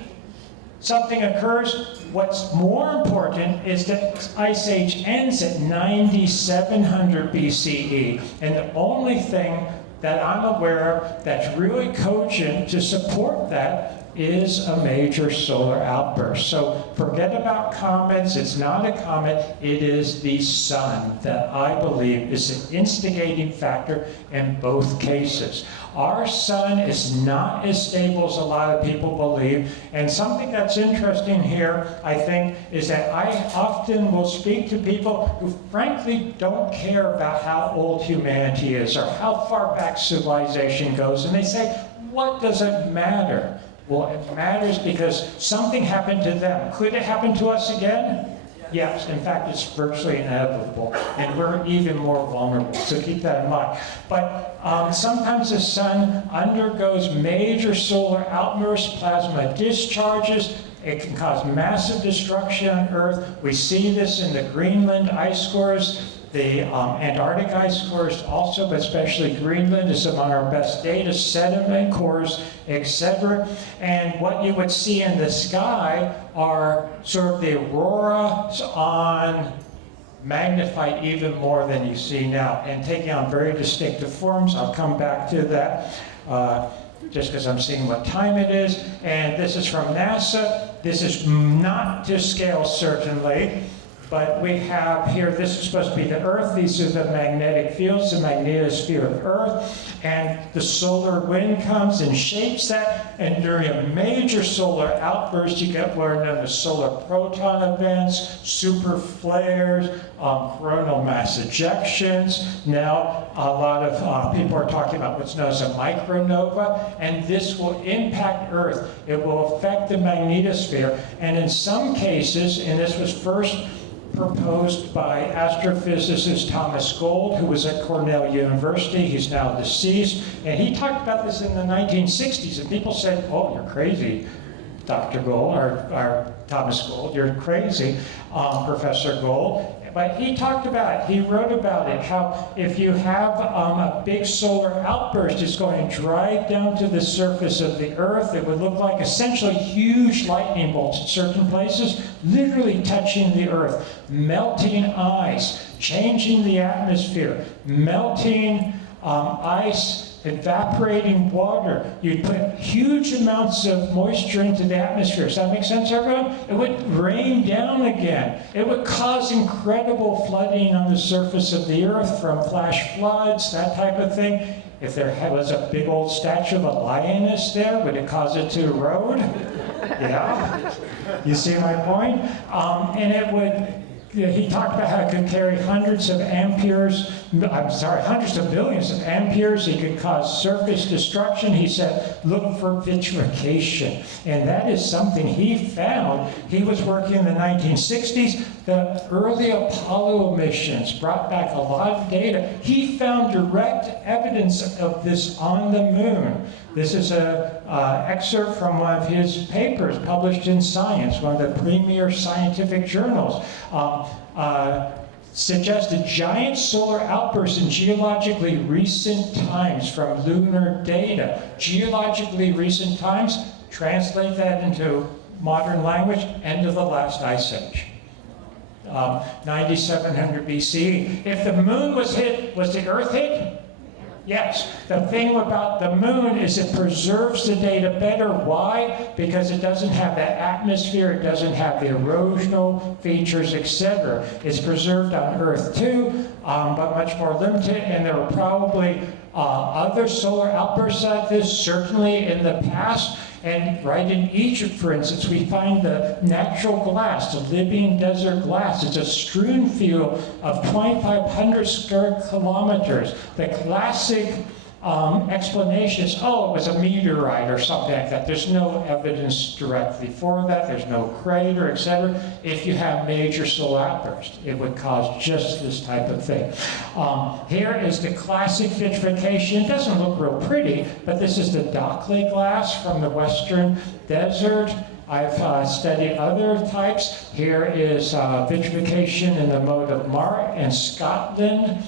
something occurs. What's more important is that Ice Age ends at 9,700 BCE, and the only thing that I'm aware of that's really cogent to support that is a major solar outburst. So forget about comets. It's not a comet. It is the sun that I believe is an instigating factor in both cases. Our sun is not as stable as a lot of people believe. And something that's interesting here, I think, is that I often will speak to people who frankly don't care about how old humanity is or how far back civilization goes. And they say, what does it matter? Well, it matters because something happened to them. Could it happen to us again? Yes, in fact, it's virtually inevitable, and we're even more vulnerable, so keep that in mind. But sometimes the sun undergoes major solar outbursts, plasma discharges. It can cause massive destruction on Earth. We see this in the Greenland ice cores. The Antarctic ice cores also, but especially Greenland is among our best data, sediment cores, etc. And what you would see in the sky are sort of the auroras on magnified even more than you see now, and taking on very distinctive forms. I'll come back to that just because I'm seeing what time it is. And this is from NASA. This is not to scale, certainly. But we have here, this is supposed to be the Earth. These are the magnetic fields, the magnetosphere of Earth. And the solar wind comes and shapes that. And during a major solar outburst, you get what are known as solar proton events, super flares, coronal mass ejections. Now, a lot of people are talking about what's known as a micronova. And this will impact Earth. It will affect the magnetosphere. And in some cases, and this was first proposed by astrophysicist Thomas Gold, who was at Cornell University. He's now deceased. And he talked about this in the 1960s. And people said, oh, you're crazy, Dr. Gold, or Thomas Gold, you're crazy, Professor Gold. But he talked about it, he wrote about it, how if you have a big solar outburst, it's going to drive down to the surface of the Earth. It would look like essentially huge lightning bolts in certain places, literally touching the Earth, melting ice, changing the atmosphere, melting ice, evaporating water. You'd put huge amounts of moisture into the atmosphere. Does that make sense, everyone? It would rain down again. It would cause incredible flooding on the surface of the Earth from flash floods, that type of thing. If there was a big old statue of a lioness there, would it cause it to erode? Yeah. You see my point? And it would, he talked about how it could carry hundreds of billions of amperes. It could cause surface destruction. He said, look for vitrification. And that is something he found. He was working in the 1960s. The early Apollo missions brought back a lot of data. He found direct evidence of this on the moon. This is an excerpt from one of his papers published in Science, one of the premier scientific journals. Suggested giant solar outbursts in geologically recent times from lunar data. Geologically recent times, translate that into modern language, end of the last ice age. 9700 BCE. If the moon was hit, was the Earth hit? Yes. The thing about the moon is it preserves the data better. Why? Because it doesn't have that atmosphere, it doesn't have the erosional features, etc. It's preserved on Earth too, but much more limited, and there were probably other solar outbursts like this, certainly in the past. And right in Egypt, for instance, we find the natural glass, the Libyan desert glass. It's a strewn field of 2,500 square kilometers. The classic explanation is, oh, it was a meteorite or something like that. There's no evidence directly for that. There's no crater, etc. If you have major solar outbursts, it would cause just this type of thing. Here is the classic vitrification. It doesn't look real pretty, but this is the Gobekli glass from the Western Desert. I've studied other types. Here is vitrification in the mode of Mar in Scotland.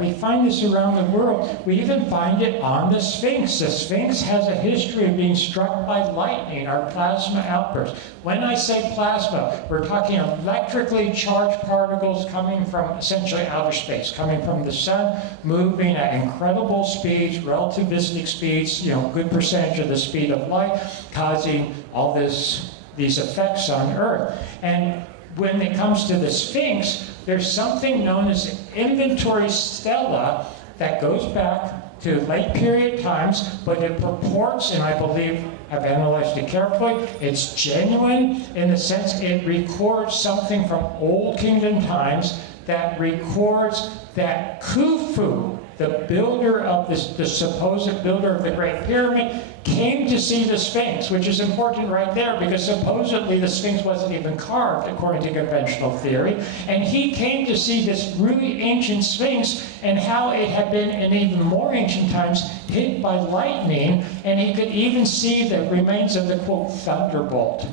We find this around the world. We even find it on the Sphinx. The Sphinx has a history of being struck by lightning or plasma outbursts. When I say plasma, we're talking electrically charged particles coming from essentially outer space, coming from the sun, moving at incredible speeds, relativistic speeds, good percentage of the speed of light, causing all these effects on Earth. And when it comes to the Sphinx, there's something known as inventory stela that goes back to late period times, but it purports, and I believe I've analyzed it carefully, it's genuine in the sense it records something from Old Kingdom times that records that Khufu, the builder of the supposed builder of the Great Pyramid, came to see the Sphinx, which is important right there because supposedly the Sphinx wasn't even carved according to conventional theory. And he came to see this really ancient Sphinx and how it had been in even more ancient times hit by lightning, and he could even see the remains of the, quote, thunderbolt.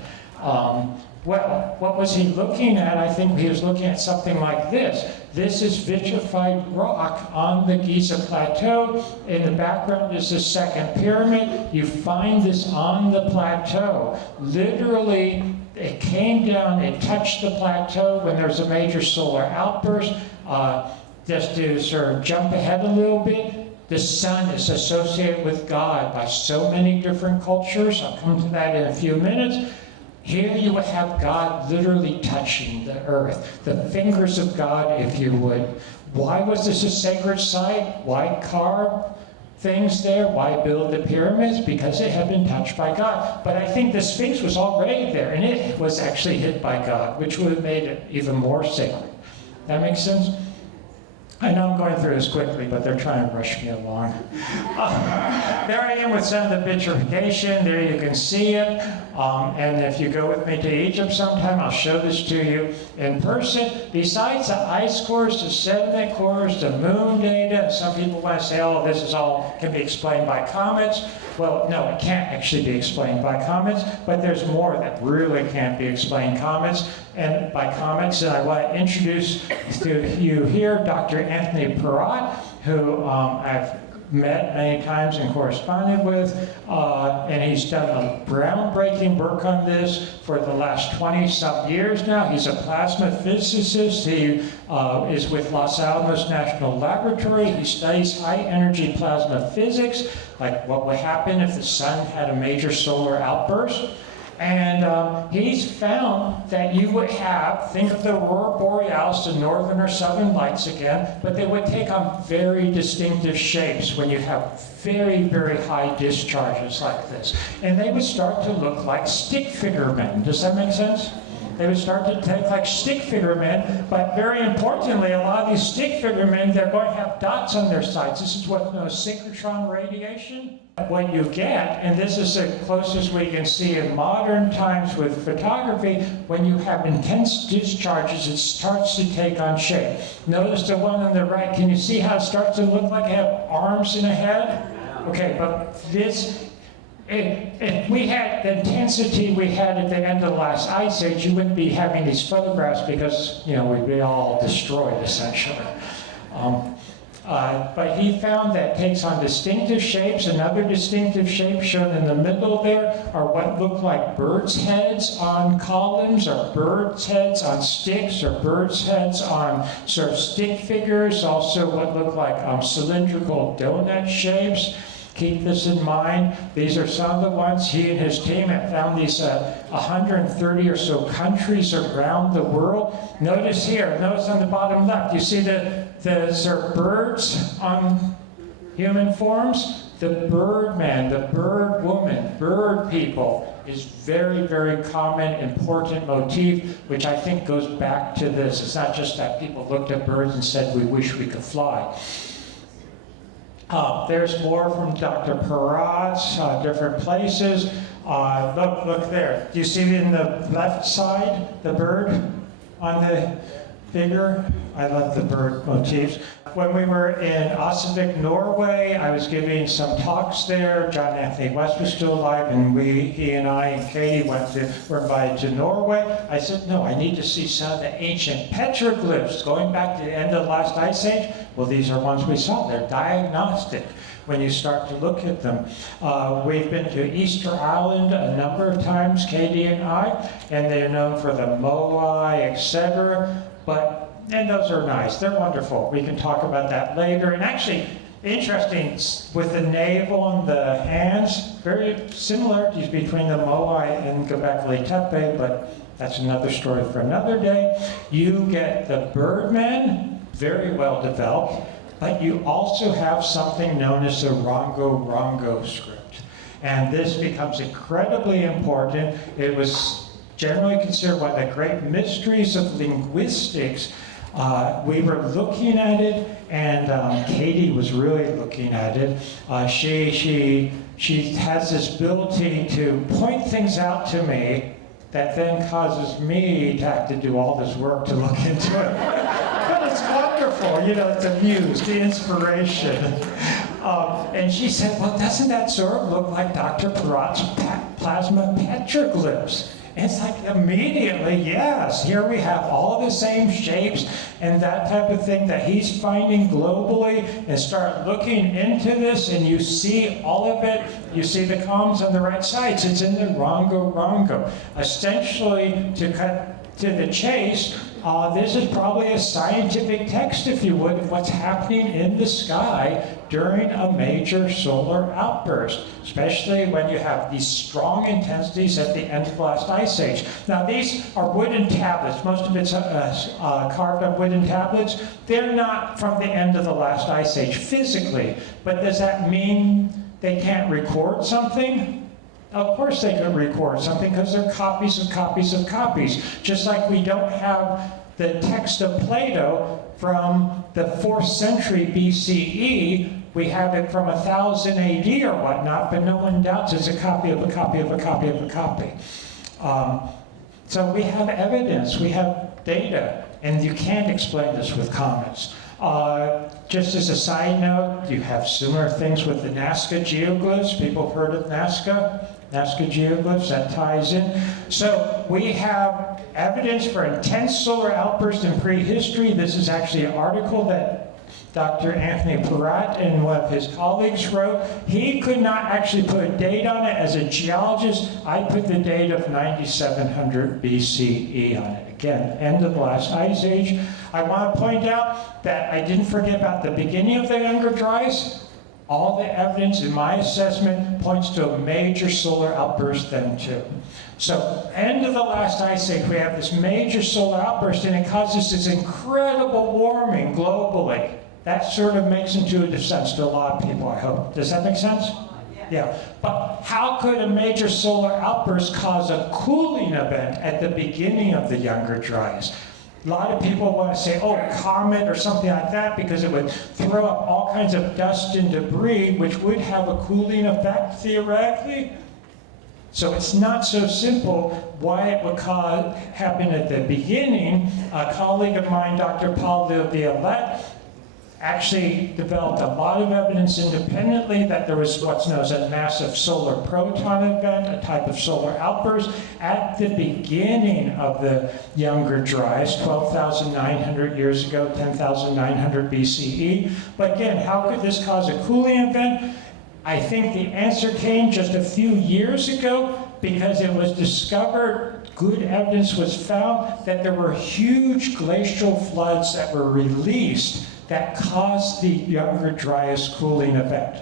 Well, what was he looking at? I think he was looking at something like this. This is vitrified rock on the Giza Plateau. In the background is the second pyramid. You find this on the plateau. Literally, it came down, it touched the plateau when there's a major solar outburst. Just to sort of jump ahead a little bit, the sun is associated with God by so many different cultures. I'll come to that in a few minutes. Here you would have God literally touching the earth, the fingers of God, if you would. Why was this a sacred site? Why carve things there? Why build the pyramids? Because it had been touched by God. But I think the Sphinx was already there, and it was actually hit by God, which would have made it even more sacred. That makes sense? I know I'm going through this quickly, but they're trying to rush me along. There I am with some of the vitrification. There you can see it. And if you go with me to Egypt sometime, I'll show this to you in person. Besides the ice cores, the sediment cores, the moon data, some people want to say, oh, this is all can be explained by comets. Well, no, it can't actually be explained by comets, but there's more that really can't be explained by comets. And I want to introduce to you here Dr. Anthony Perrott, who I've met many times and corresponded with, and he's done a groundbreaking work on this for the last 20-some years now. He's a plasma physicist. He is with Los Alamos National Laboratory. He studies high-energy plasma physics, like what would happen if the sun had a major solar outburst. And he's found that you would have, think of the aurora borealis, the northern or southern lights again, but they would take on very distinctive shapes when you have very, very high discharges like this. And they would start to look like stick figure men. Does that make sense? They would start to take like stick figure men, but very importantly, a lot of these stick figure men, they're going to have dots on their sides. This is what's known as synchrotron radiation. What you get, and this is the closest we can see in modern times with photography, when you have intense discharges, it starts to take on shape. Notice the one on the right. Can you see how it starts to look like it has arms and a head? Okay, but this, if we had the intensity we had at the end of the last ice age, you wouldn't be having these photographs because, you know, we'd be all destroyed, essentially. But he found that takes on distinctive shapes. Another distinctive shape shown in the middle there are what look like birds' heads on columns, or birds' heads on sticks, or birds' heads on sort of stick figures, also what look like cylindrical donut shapes. Keep this in mind. These are some of the ones he and his team have found these 130 or so countries around the world. Notice here, notice on the bottom left, you see the sort of birds on human forms? The bird man, the bird woman, bird people is very, very common, important motif, which I think goes back to this. It's not just that people looked at birds and said, we wish we could fly. There's more from Dr. Perrott's different places. Look there. Do you see in the left side, the bird on the figure? I love the bird motifs. When we were in Osvik, Norway, I was giving some talks there. John Anthony West was still alive, and he and I and Katie were invited to Norway. I said, no, I need to see some of the ancient petroglyphs going back to the end of the last ice age. Well, these are ones we saw. They're diagnostic when you start to look at them. We've been to Easter Island a number of times, Katie and I, and they're known for the moai, etc. And those are nice. They're wonderful. We can talk about that later. And actually, interesting, with the navel and the hands, very similarities between the moai and Gobekli Tepe, but that's another story for another day. You get the birdmen, very well developed, but you also have something known as the Rongo script. And this becomes incredibly important. It was generally considered one of the great mysteries of linguistics. We were looking at it, and Katie was really looking at it. She has this ability to point things out to me that then causes me to have to do all this work to look into it. But it's wonderful, you know, it's the muse, the inspiration. And she said, well, doesn't that sort of look like Dr. Perrott's plasma petroglyphs? It's like immediately, yes, here we have all the same shapes and that type of thing that he's finding globally, and start looking into this and you see all of it. You see the columns on the right sides. It's in the Rongo. Essentially, to cut to the chase, this is probably a scientific text, if you would, of what's happening in the sky during a major solar outburst, especially when you have these strong intensities at the end of the last ice age. Now these are wooden tablets. Most of it's carved on wooden tablets. They're not from the end of the last ice age physically, but does that mean they can't record something? Of course they could record something because they're copies of copies of copies. Just like we don't have the text of Plato from the 4th century BCE, we have it from 1000 AD or whatnot, but no one doubts it's a copy of a copy of a copy of a copy. So we have evidence, we have data, and you can't explain this with comets. Just as a side note, you have similar things with the Nazca geoglyphs. People have heard of Nazca geoglyphs, that ties in. So we have evidence for intense solar outbursts in prehistory. This is actually an article that Dr. Anthony Peratt and one of his colleagues wrote. He could not actually put a date on it. As a geologist, I put the date of 9700 BCE on it. Again, end of the last ice age. I want to point out that I didn't forget about the beginning of the Younger Dryas. All the evidence in my assessment points to a major solar outburst then too. So, end of the last ice age, we have this major solar outburst, and it causes this incredible warming globally. That sort of makes intuitive sense to a lot of people, I hope. Does that make sense? Yeah. But how could a major solar outburst cause a cooling event at the beginning of the Younger Dryas? A lot of people want to say, oh, comet or something like that, because it would throw up all kinds of dust and debris, which would have a cooling effect, theoretically. So it's not so simple why it would happen at the beginning. A colleague of mine, Dr. Paul Violette, actually developed a lot of evidence independently that there was what's known as a massive solar proton event, a type of solar outburst, at the beginning of the Younger Dryas, 12,900 years ago, 10,900 BCE. But again, how could this cause a cooling event? I think the answer came just a few years ago because it was discovered, good evidence was found, that there were huge glacial floods that were released that caused the Younger Dryas cooling event.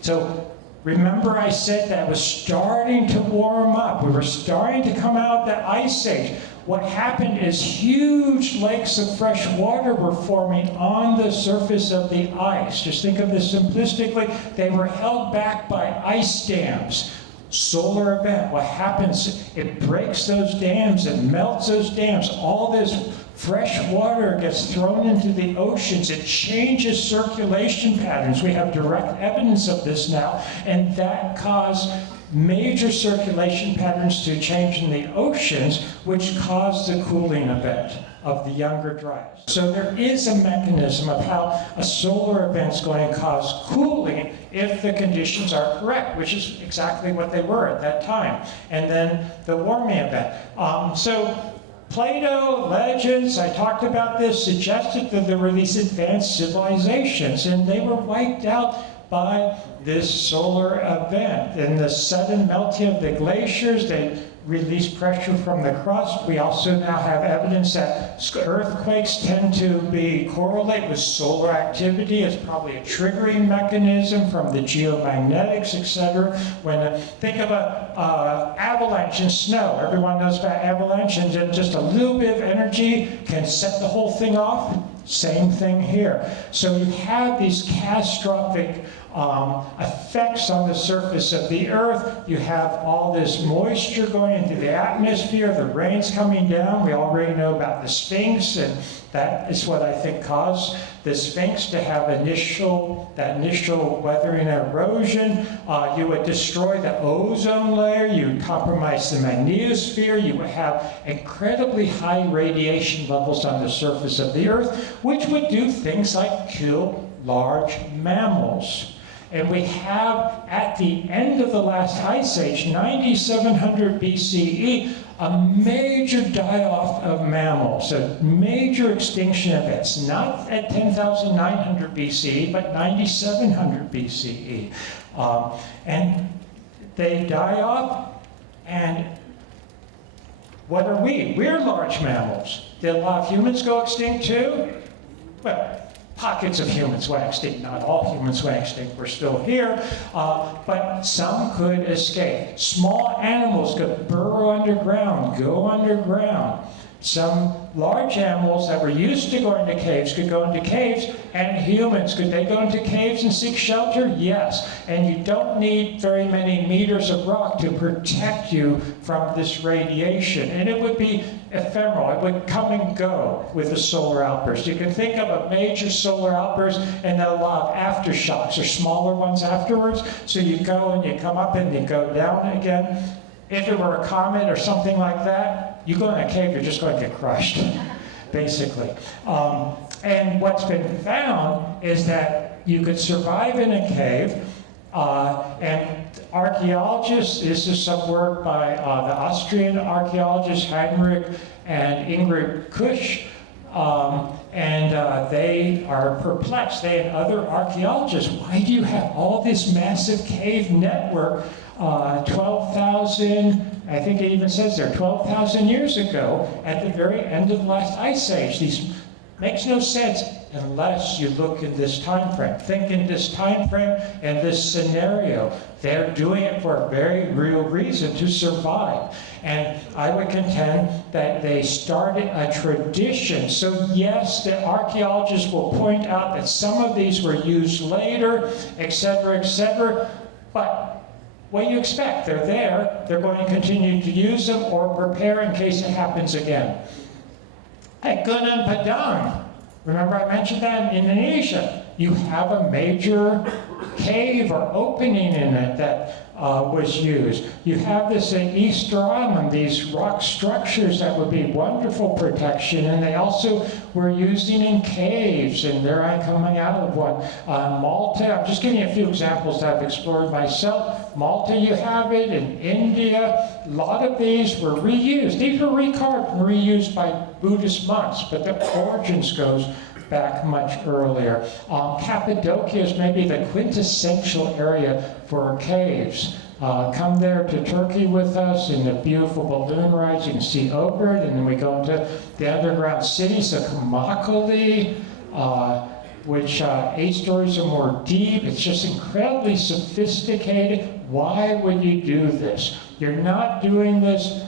So remember I said that it was starting to warm up. We were starting to come out of that ice age. What happened is huge lakes of fresh water were forming on the surface of the ice. Just think of this simplistically. They were held back by ice dams. Solar event, what happens, it breaks those dams, it melts those dams. All this fresh water gets thrown into the oceans. It changes circulation patterns. We have direct evidence of this now, and that caused major circulation patterns to change in the oceans, which caused the cooling event of the Younger Dryas. So there is a mechanism of how a solar event is going to cause cooling if the conditions are correct, which is exactly what they were at that time. And then the warming event. So Plato, legends, I talked about this, suggested that there were these advanced civilizations, and they were wiped out by this solar event. In the sudden melting of the glaciers, they released pressure from the crust. We also now have evidence that earthquakes tend to correlate with solar activity. It's probably a triggering mechanism from the geomagnetics, etc. Think of an avalanche in snow. Everyone knows about avalanches, and just a little bit of energy can set the whole thing off. Same thing here. So you have these catastrophic effects on the surface of the earth. You have all this moisture going into the atmosphere, the rain's coming down. We already know about the Sphinx, and that is what I think caused the Sphinx to have that initial weathering and erosion. You would destroy the ozone layer, you would compromise the magnetosphere, you would have incredibly high radiation levels on the surface of the earth, which would do things like kill large mammals. And we have, at the end of the last ice age, 9700 BCE, a major die-off of mammals, a major extinction events, not at 10,900 BCE, but 9700 BCE. And they die off, and what are we? We're large mammals. Did a lot of humans go extinct too? Well, pockets of humans went extinct. Not all humans went extinct. We're still here. But some could escape. Small animals could burrow underground, go underground. Some large animals that were used to going to caves could go into caves, and humans, could they go into caves and seek shelter? Yes. And you don't need very many meters of rock to protect you from this radiation. And it would be ephemeral. It would come and go with the solar outburst. You can think of a major solar outburst and then a lot of aftershocks or smaller ones afterwards. So you go and you come up and you go down again. If it were a comet or something like that, you go in a cave, you're just going to get crushed, basically. And what's been found is that you could survive in a cave, and archaeologists, this is some work by the Austrian archaeologists Heinrich and Ingrid Kusch, and they are perplexed, they and other archaeologists. Why do you have all this massive cave network 12,000, I think it even says there, 12,000 years ago, at the very end of the last ice age? These makes no sense unless you look in this time frame. Think in this time frame and this scenario. They're doing it for a very real reason, to survive. And I would contend that they started a tradition. So yes, the archaeologists will point out that some of these were used later, etc., but what do you expect? They're there, they're going to continue to use them or prepare in case it happens again. At Gunung Padang, remember I mentioned that in Indonesia, you have a major cave or opening in it that was used. You have this in Easter Island, these rock structures that would be wonderful protection, and they also were used in caves, and there I'm coming out of one. Malta, I'm just giving you a few examples that I've explored myself. Malta, you have it, in India, a lot of these were reused. These were recarved and reused by Buddhist monks, but the origins goes back much earlier. Cappadocia is maybe the quintessential area for caves. Come there to Turkey with us in the beautiful balloon rides. You can see over it, and then we go into the underground cities of Gobekli, which 8 stories or more deep. It's just incredibly sophisticated. Why would you do this? You're not doing this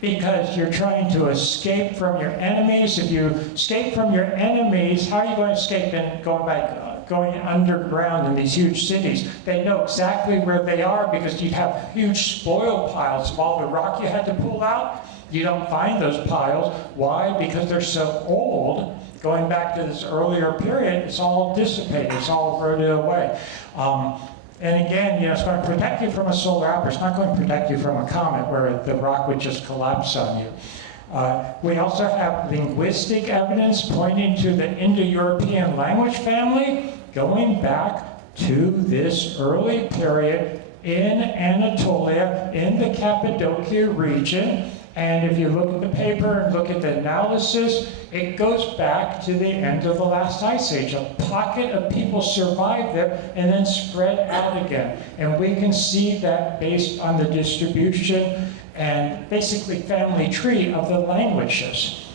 because you're trying to escape from your enemies. If you escape from your enemies, how are you going to escape and going underground in these huge cities? They know exactly where they are because you'd have huge spoil piles of all the rock you had to pull out. You don't find those piles. Why? Because they're so old. Going back to this earlier period, it's all dissipated. It's all eroded away. And again, it's going to protect you from a solar outburst. It's not going to protect you from a comet where the rock would just collapse on you. We also have linguistic evidence pointing to the Indo-European language family going back to this early period in Anatolia, in the Cappadocia region. And if you look at the paper and look at the analysis, it goes back to the end of the last ice age. A pocket of people survived there and then spread out again. And we can see that based on the distribution and basically family tree of the languages.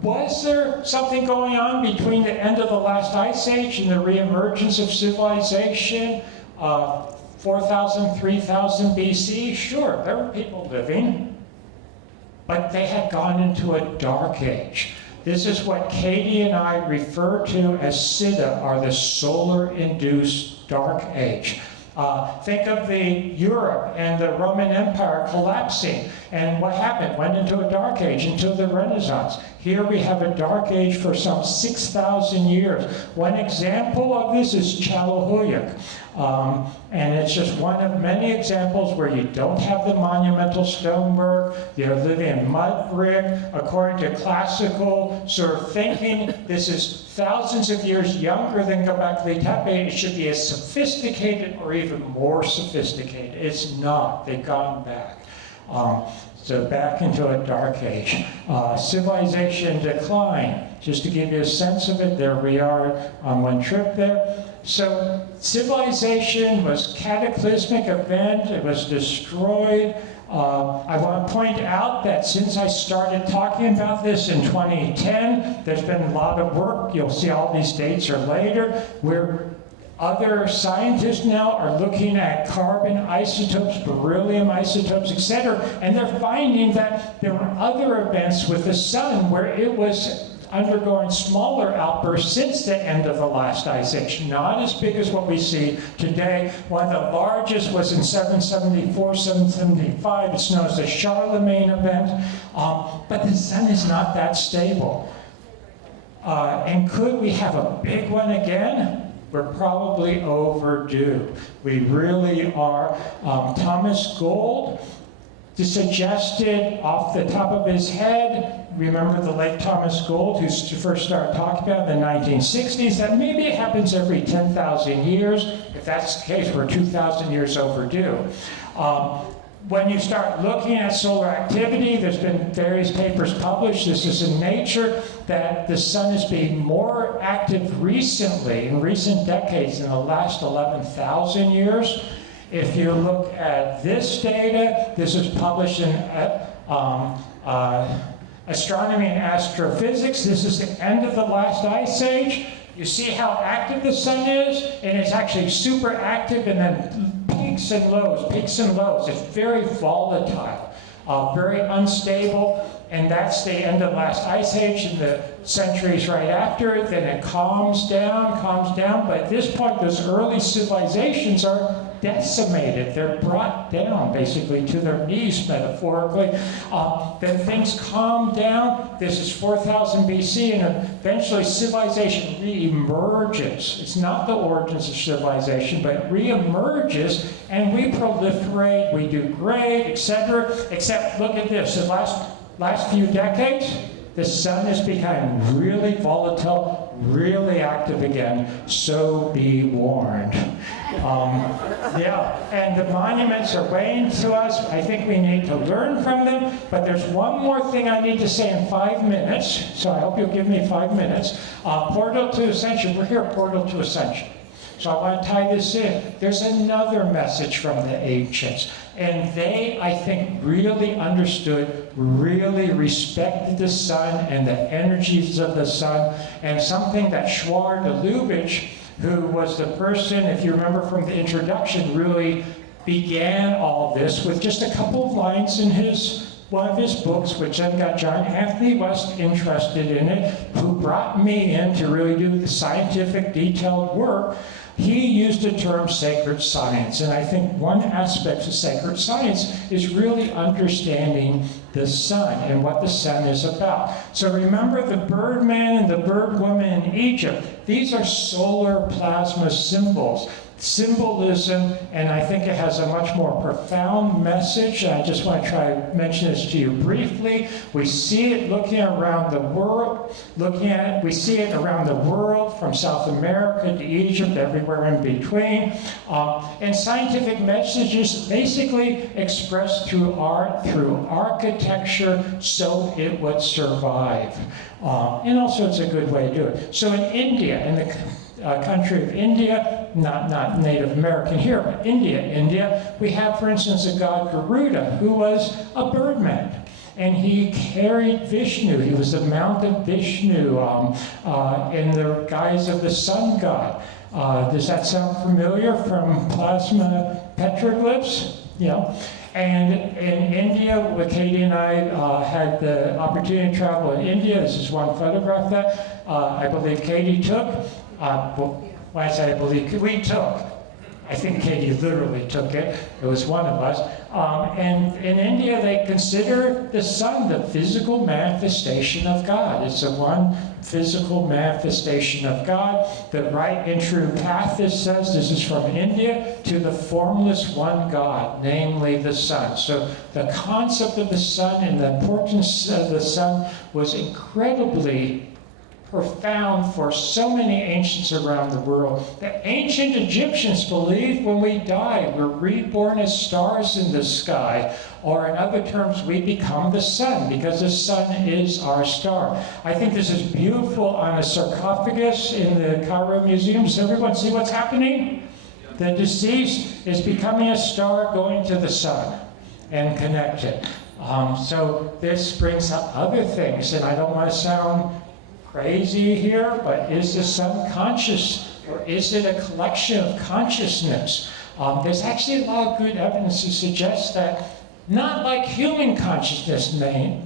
Was there something going on between the end of the last ice age and the reemergence of civilization? 4,000, 3,000 BC? Sure, there were people living. But they had gone into a dark age. This is what Katie and I refer to as Siddha, or the solar-induced dark age. Think of the Europe and the Roman Empire collapsing. And what happened? Went into a dark age until the Renaissance. Here we have a dark age for some 6,000 years. One example of this is Chalahoyuk. And it's just one of many examples where you don't have the monumental stonework, you're living in mud brick. According to classical sort of thinking, this is thousands of years younger than Gobekli Tepe. It should be as sophisticated or even more sophisticated. It's not. They've gone back. So back into a dark age. Civilization decline. Just to give you a sense of it, there we are on one trip there. So civilization was a cataclysmic event. It was destroyed. I want to point out that since I started talking about this in 2010, there's been a lot of work. You'll see all these dates are later, where other scientists now are looking at carbon isotopes, beryllium isotopes, etc., and they're finding that there were other events with the sun where it was undergoing smaller outbursts since the end of the last ice age. Not as big as what we see today. One of the largest was in 774, 775. It's known as the Charlemagne event. But the sun is not that stable. And could we have a big one again? We're probably overdue. We really are. Thomas Gold suggested off the top of his head, remember the late Thomas Gold, who first started talking about in the 1960s, that maybe it happens every 10,000 years. If that's the case, we're 2,000 years overdue. When you start looking at solar activity, there's been various papers published, this is in Nature, that the sun is being more active recently, in recent decades, in the last 11,000 years. If you look at this data, this is published in Astronomy and Astrophysics. This is the end of the last ice age. You see how active the sun is? And it's actually super active, and then peaks and lows, peaks and lows. It's very volatile, very unstable, and that's the end of the last ice age and the centuries right after it. Then it calms down, but at this point, those early civilizations are decimated. They're brought down, basically, to their knees, metaphorically. Then things calm down. This is 4000 BC, and eventually civilization re-emerges. It's not the origins of civilization, but it re-emerges, and we proliferate, we do great, etc. Except, look at this. The last few decades, the sun is becoming really volatile, really active again, so be warned. And the monuments are waiting to us. I think we need to learn from them, but there's one more thing I need to say in 5 minutes, so I hope you'll give me 5 minutes. Portal to Ascension, we're here at Portal to Ascension. So I want to tie this in. There's another message from the ancients, and they, I think, really understood, really respected the sun and the energies of the sun, and something that Schwar de Lubitsch, who was the person, if you remember from the introduction, really began all this with just a couple of lines in one of his books, which then got John Anthony West interested in it, who brought me in to really do the scientific, detailed work. He used the term sacred science, and I think one aspect of sacred science is really understanding the sun and what the sun is about. So remember the birdman and the birdwoman in Egypt. These are solar plasma symbolism, and I think it has a much more profound message. I just want to try to mention this to you briefly. We see it looking around the world, we see it around the world, from South America to Egypt, everywhere in between. And scientific messages basically expressed through art, through architecture, so it would survive. And also it's a good way to do it. So in India, in the country of India, not Native American here, but India, we have, for instance, a god Garuda, who was a birdman. And he carried Vishnu. He was the mount of Vishnu in the guise of the sun god. Does that sound familiar from plasma petroglyphs? Yeah. And in India, Katie and I had the opportunity to travel in India. This is one photograph that I believe Katie took. When I say I believe, we took. I think Katie literally took it. It was one of us. And in India, they consider the sun the physical manifestation of God. It's the one physical manifestation of God. The right and true path, it says, this is from India, to the formless one God, namely the sun. So the concept of the sun and the importance of the sun was incredibly profound for so many ancients around the world. The ancient Egyptians believed when we die, we're reborn as stars in the sky, or in other terms, we become the sun, because the sun is our star. I think this is beautiful on a sarcophagus in the Cairo Museum. Does everyone see what's happening? The deceased is becoming a star going to the sun and connected. So this brings up other things, and I don't want to sound crazy here, but is the sun conscious, or is it a collection of consciousness? There's actually a lot of good evidence to suggest that, not like human consciousness, I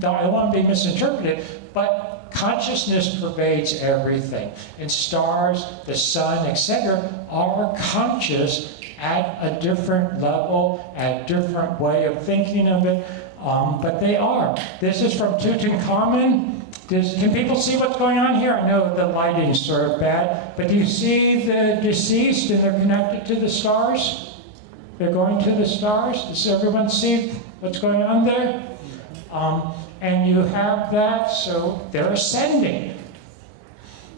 don't want to be misinterpreted, but consciousness pervades everything. And stars, the sun, etc., are conscious at a different level, at a different way of thinking of it, but they are. This is from Tutankhamun. Can people see what's going on here? I know the lighting's sort of bad, but do you see the deceased and they're connected to the stars? They're going to the stars. Does everyone see what's going on there? And you have that, so they're ascending,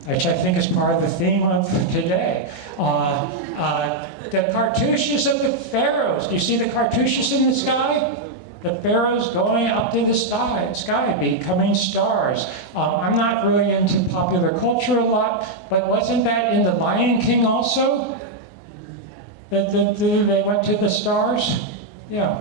which I think is part of the theme of today. The cartouches of the pharaohs. Do you see the cartouches in the sky? The pharaohs going up to the sky, becoming stars. I'm not really into popular culture a lot, but wasn't that in The Lion King also? They went to the stars? Yeah.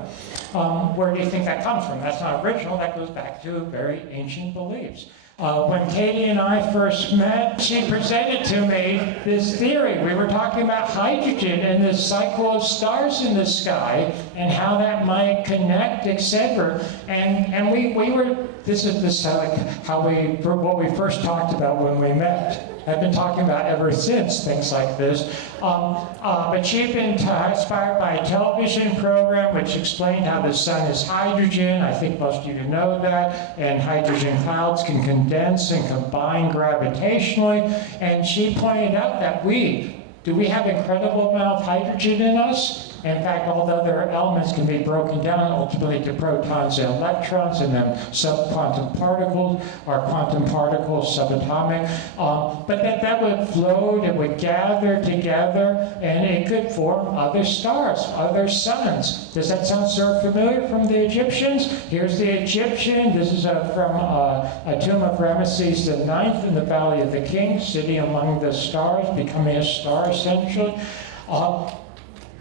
Where do you think that comes from? That's not original. That goes back to very ancient beliefs. When Katie and I first met, she presented to me this theory. We were talking about hydrogen and the cycle of stars in the sky and how that might connect, etc. And we were, this is what we first talked about when we met. I've been talking about ever since, things like this. But she'd been inspired by a television program which explained how the sun is hydrogen. I think most of you know that. And hydrogen clouds can condense and combine gravitationally. And she pointed out that we have incredible amount of hydrogen in us. In fact, all the other elements can be broken down ultimately to protons and electrons, and then subquantum particles, or quantum particles, subatomic. But that would float, it would gather together, and it could form other stars, other suns. Does that sound sort of familiar from the Egyptians? Here's the Egyptian. This is from a tomb of Ramesses IX in the Valley of the Kings, sitting among the stars, becoming a star essentially.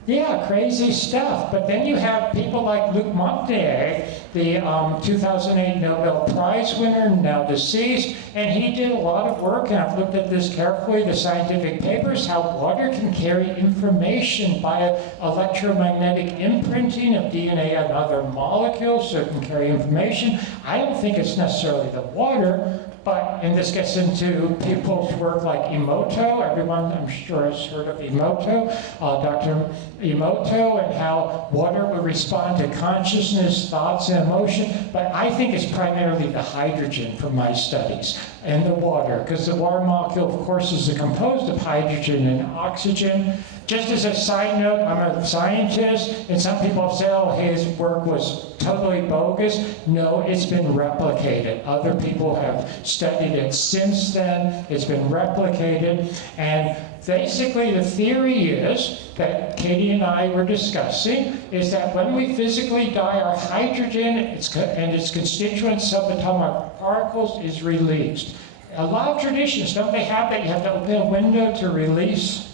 Yeah, crazy stuff. But then you have people like Luc Montagnier, the 2008 Nobel Prize winner, now deceased, and he did a lot of work, and I've looked at this carefully, the scientific papers, how water can carry information by electromagnetic imprinting of DNA on other molecules, so it can carry information. I don't think it's necessarily the water, and this gets into people's work like Emoto. Everyone, I'm sure, has heard of Emoto, Dr. Emoto, and how water would respond to consciousness, thoughts, and emotion. But I think it's primarily the hydrogen from my studies and the water, because the water molecule, of course, is composed of hydrogen and oxygen. Just as a side note, I'm a scientist, and some people say, oh, his work was totally bogus. No, it's been replicated. Other people have studied it since then. It's been replicated. And basically, the theory is that Katie and I were discussing is that when we physically die, our hydrogen and its constituent subatomic particles is released. A lot of traditions, don't they have that? You have to open a window to release.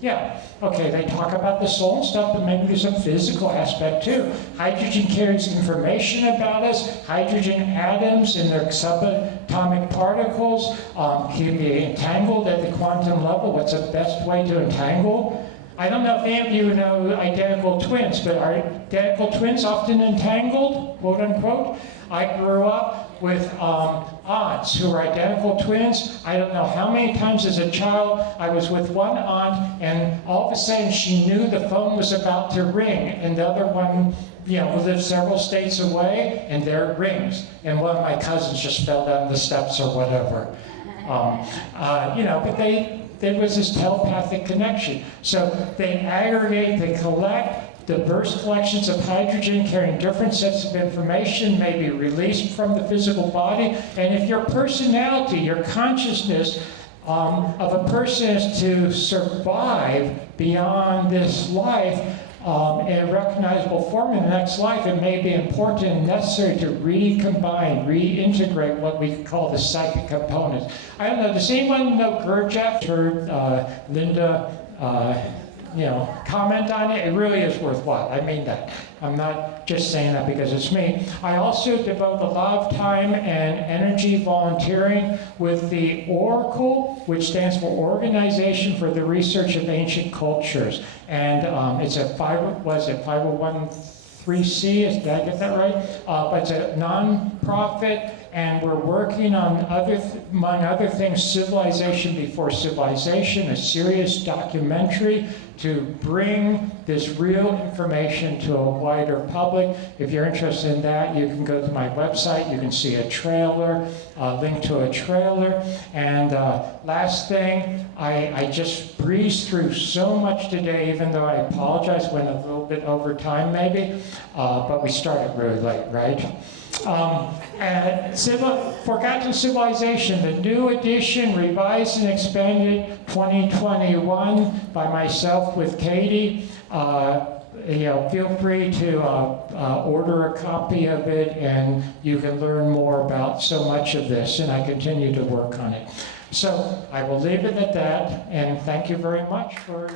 Yeah, okay, they talk about the soul and stuff, but maybe there's a physical aspect too. Hydrogen carries information about us. Hydrogen atoms and their subatomic particles can be entangled at the quantum level. What's the best way to entangle? I don't know if any of you know identical twins, but are identical twins often entangled, quote unquote? I grew up with aunts who were identical twins. I don't know how many times as a child I was with one aunt, and all of a sudden she knew the phone was about to ring, and the other one, lived several states away, and there it rings. And one of my cousins just fell down the steps or whatever. But there was this telepathic connection. So they aggregate, they collect, Diverse collections of hydrogen carrying different sets of information may be released from the physical body. And if your personality, your consciousness of a person is to survive beyond this life in a recognizable form in the next life, it may be important and necessary to recombine, reintegrate what we call the psychic components. I don't know, does anyone know Gurdjieff? Heard Linda comment on it. It really is worthwhile. I mean that. I'm not just saying that because it's me. I also devote a lot of time and energy volunteering with the Oracle, which stands for Organization for the Research of Ancient Cultures. And it's a 501(c)(3), did I get that right? But it's a non-profit, and we're working on, among other things, Civilization Before Civilization, a serious documentary to bring this real information to a wider public. If you're interested in that, you can go to my website. You can see a trailer, a link to a trailer. And last thing, I just breezed through so much today, even though I apologize, went a little bit over time maybe, but we started really late, right? Forgotten Civilization, the new edition, revised and expanded 2021 by myself with Katie. Feel free to order a copy of it, and you can learn more about so much of this, and I continue to work on it. So I will leave it at that, and thank you very much for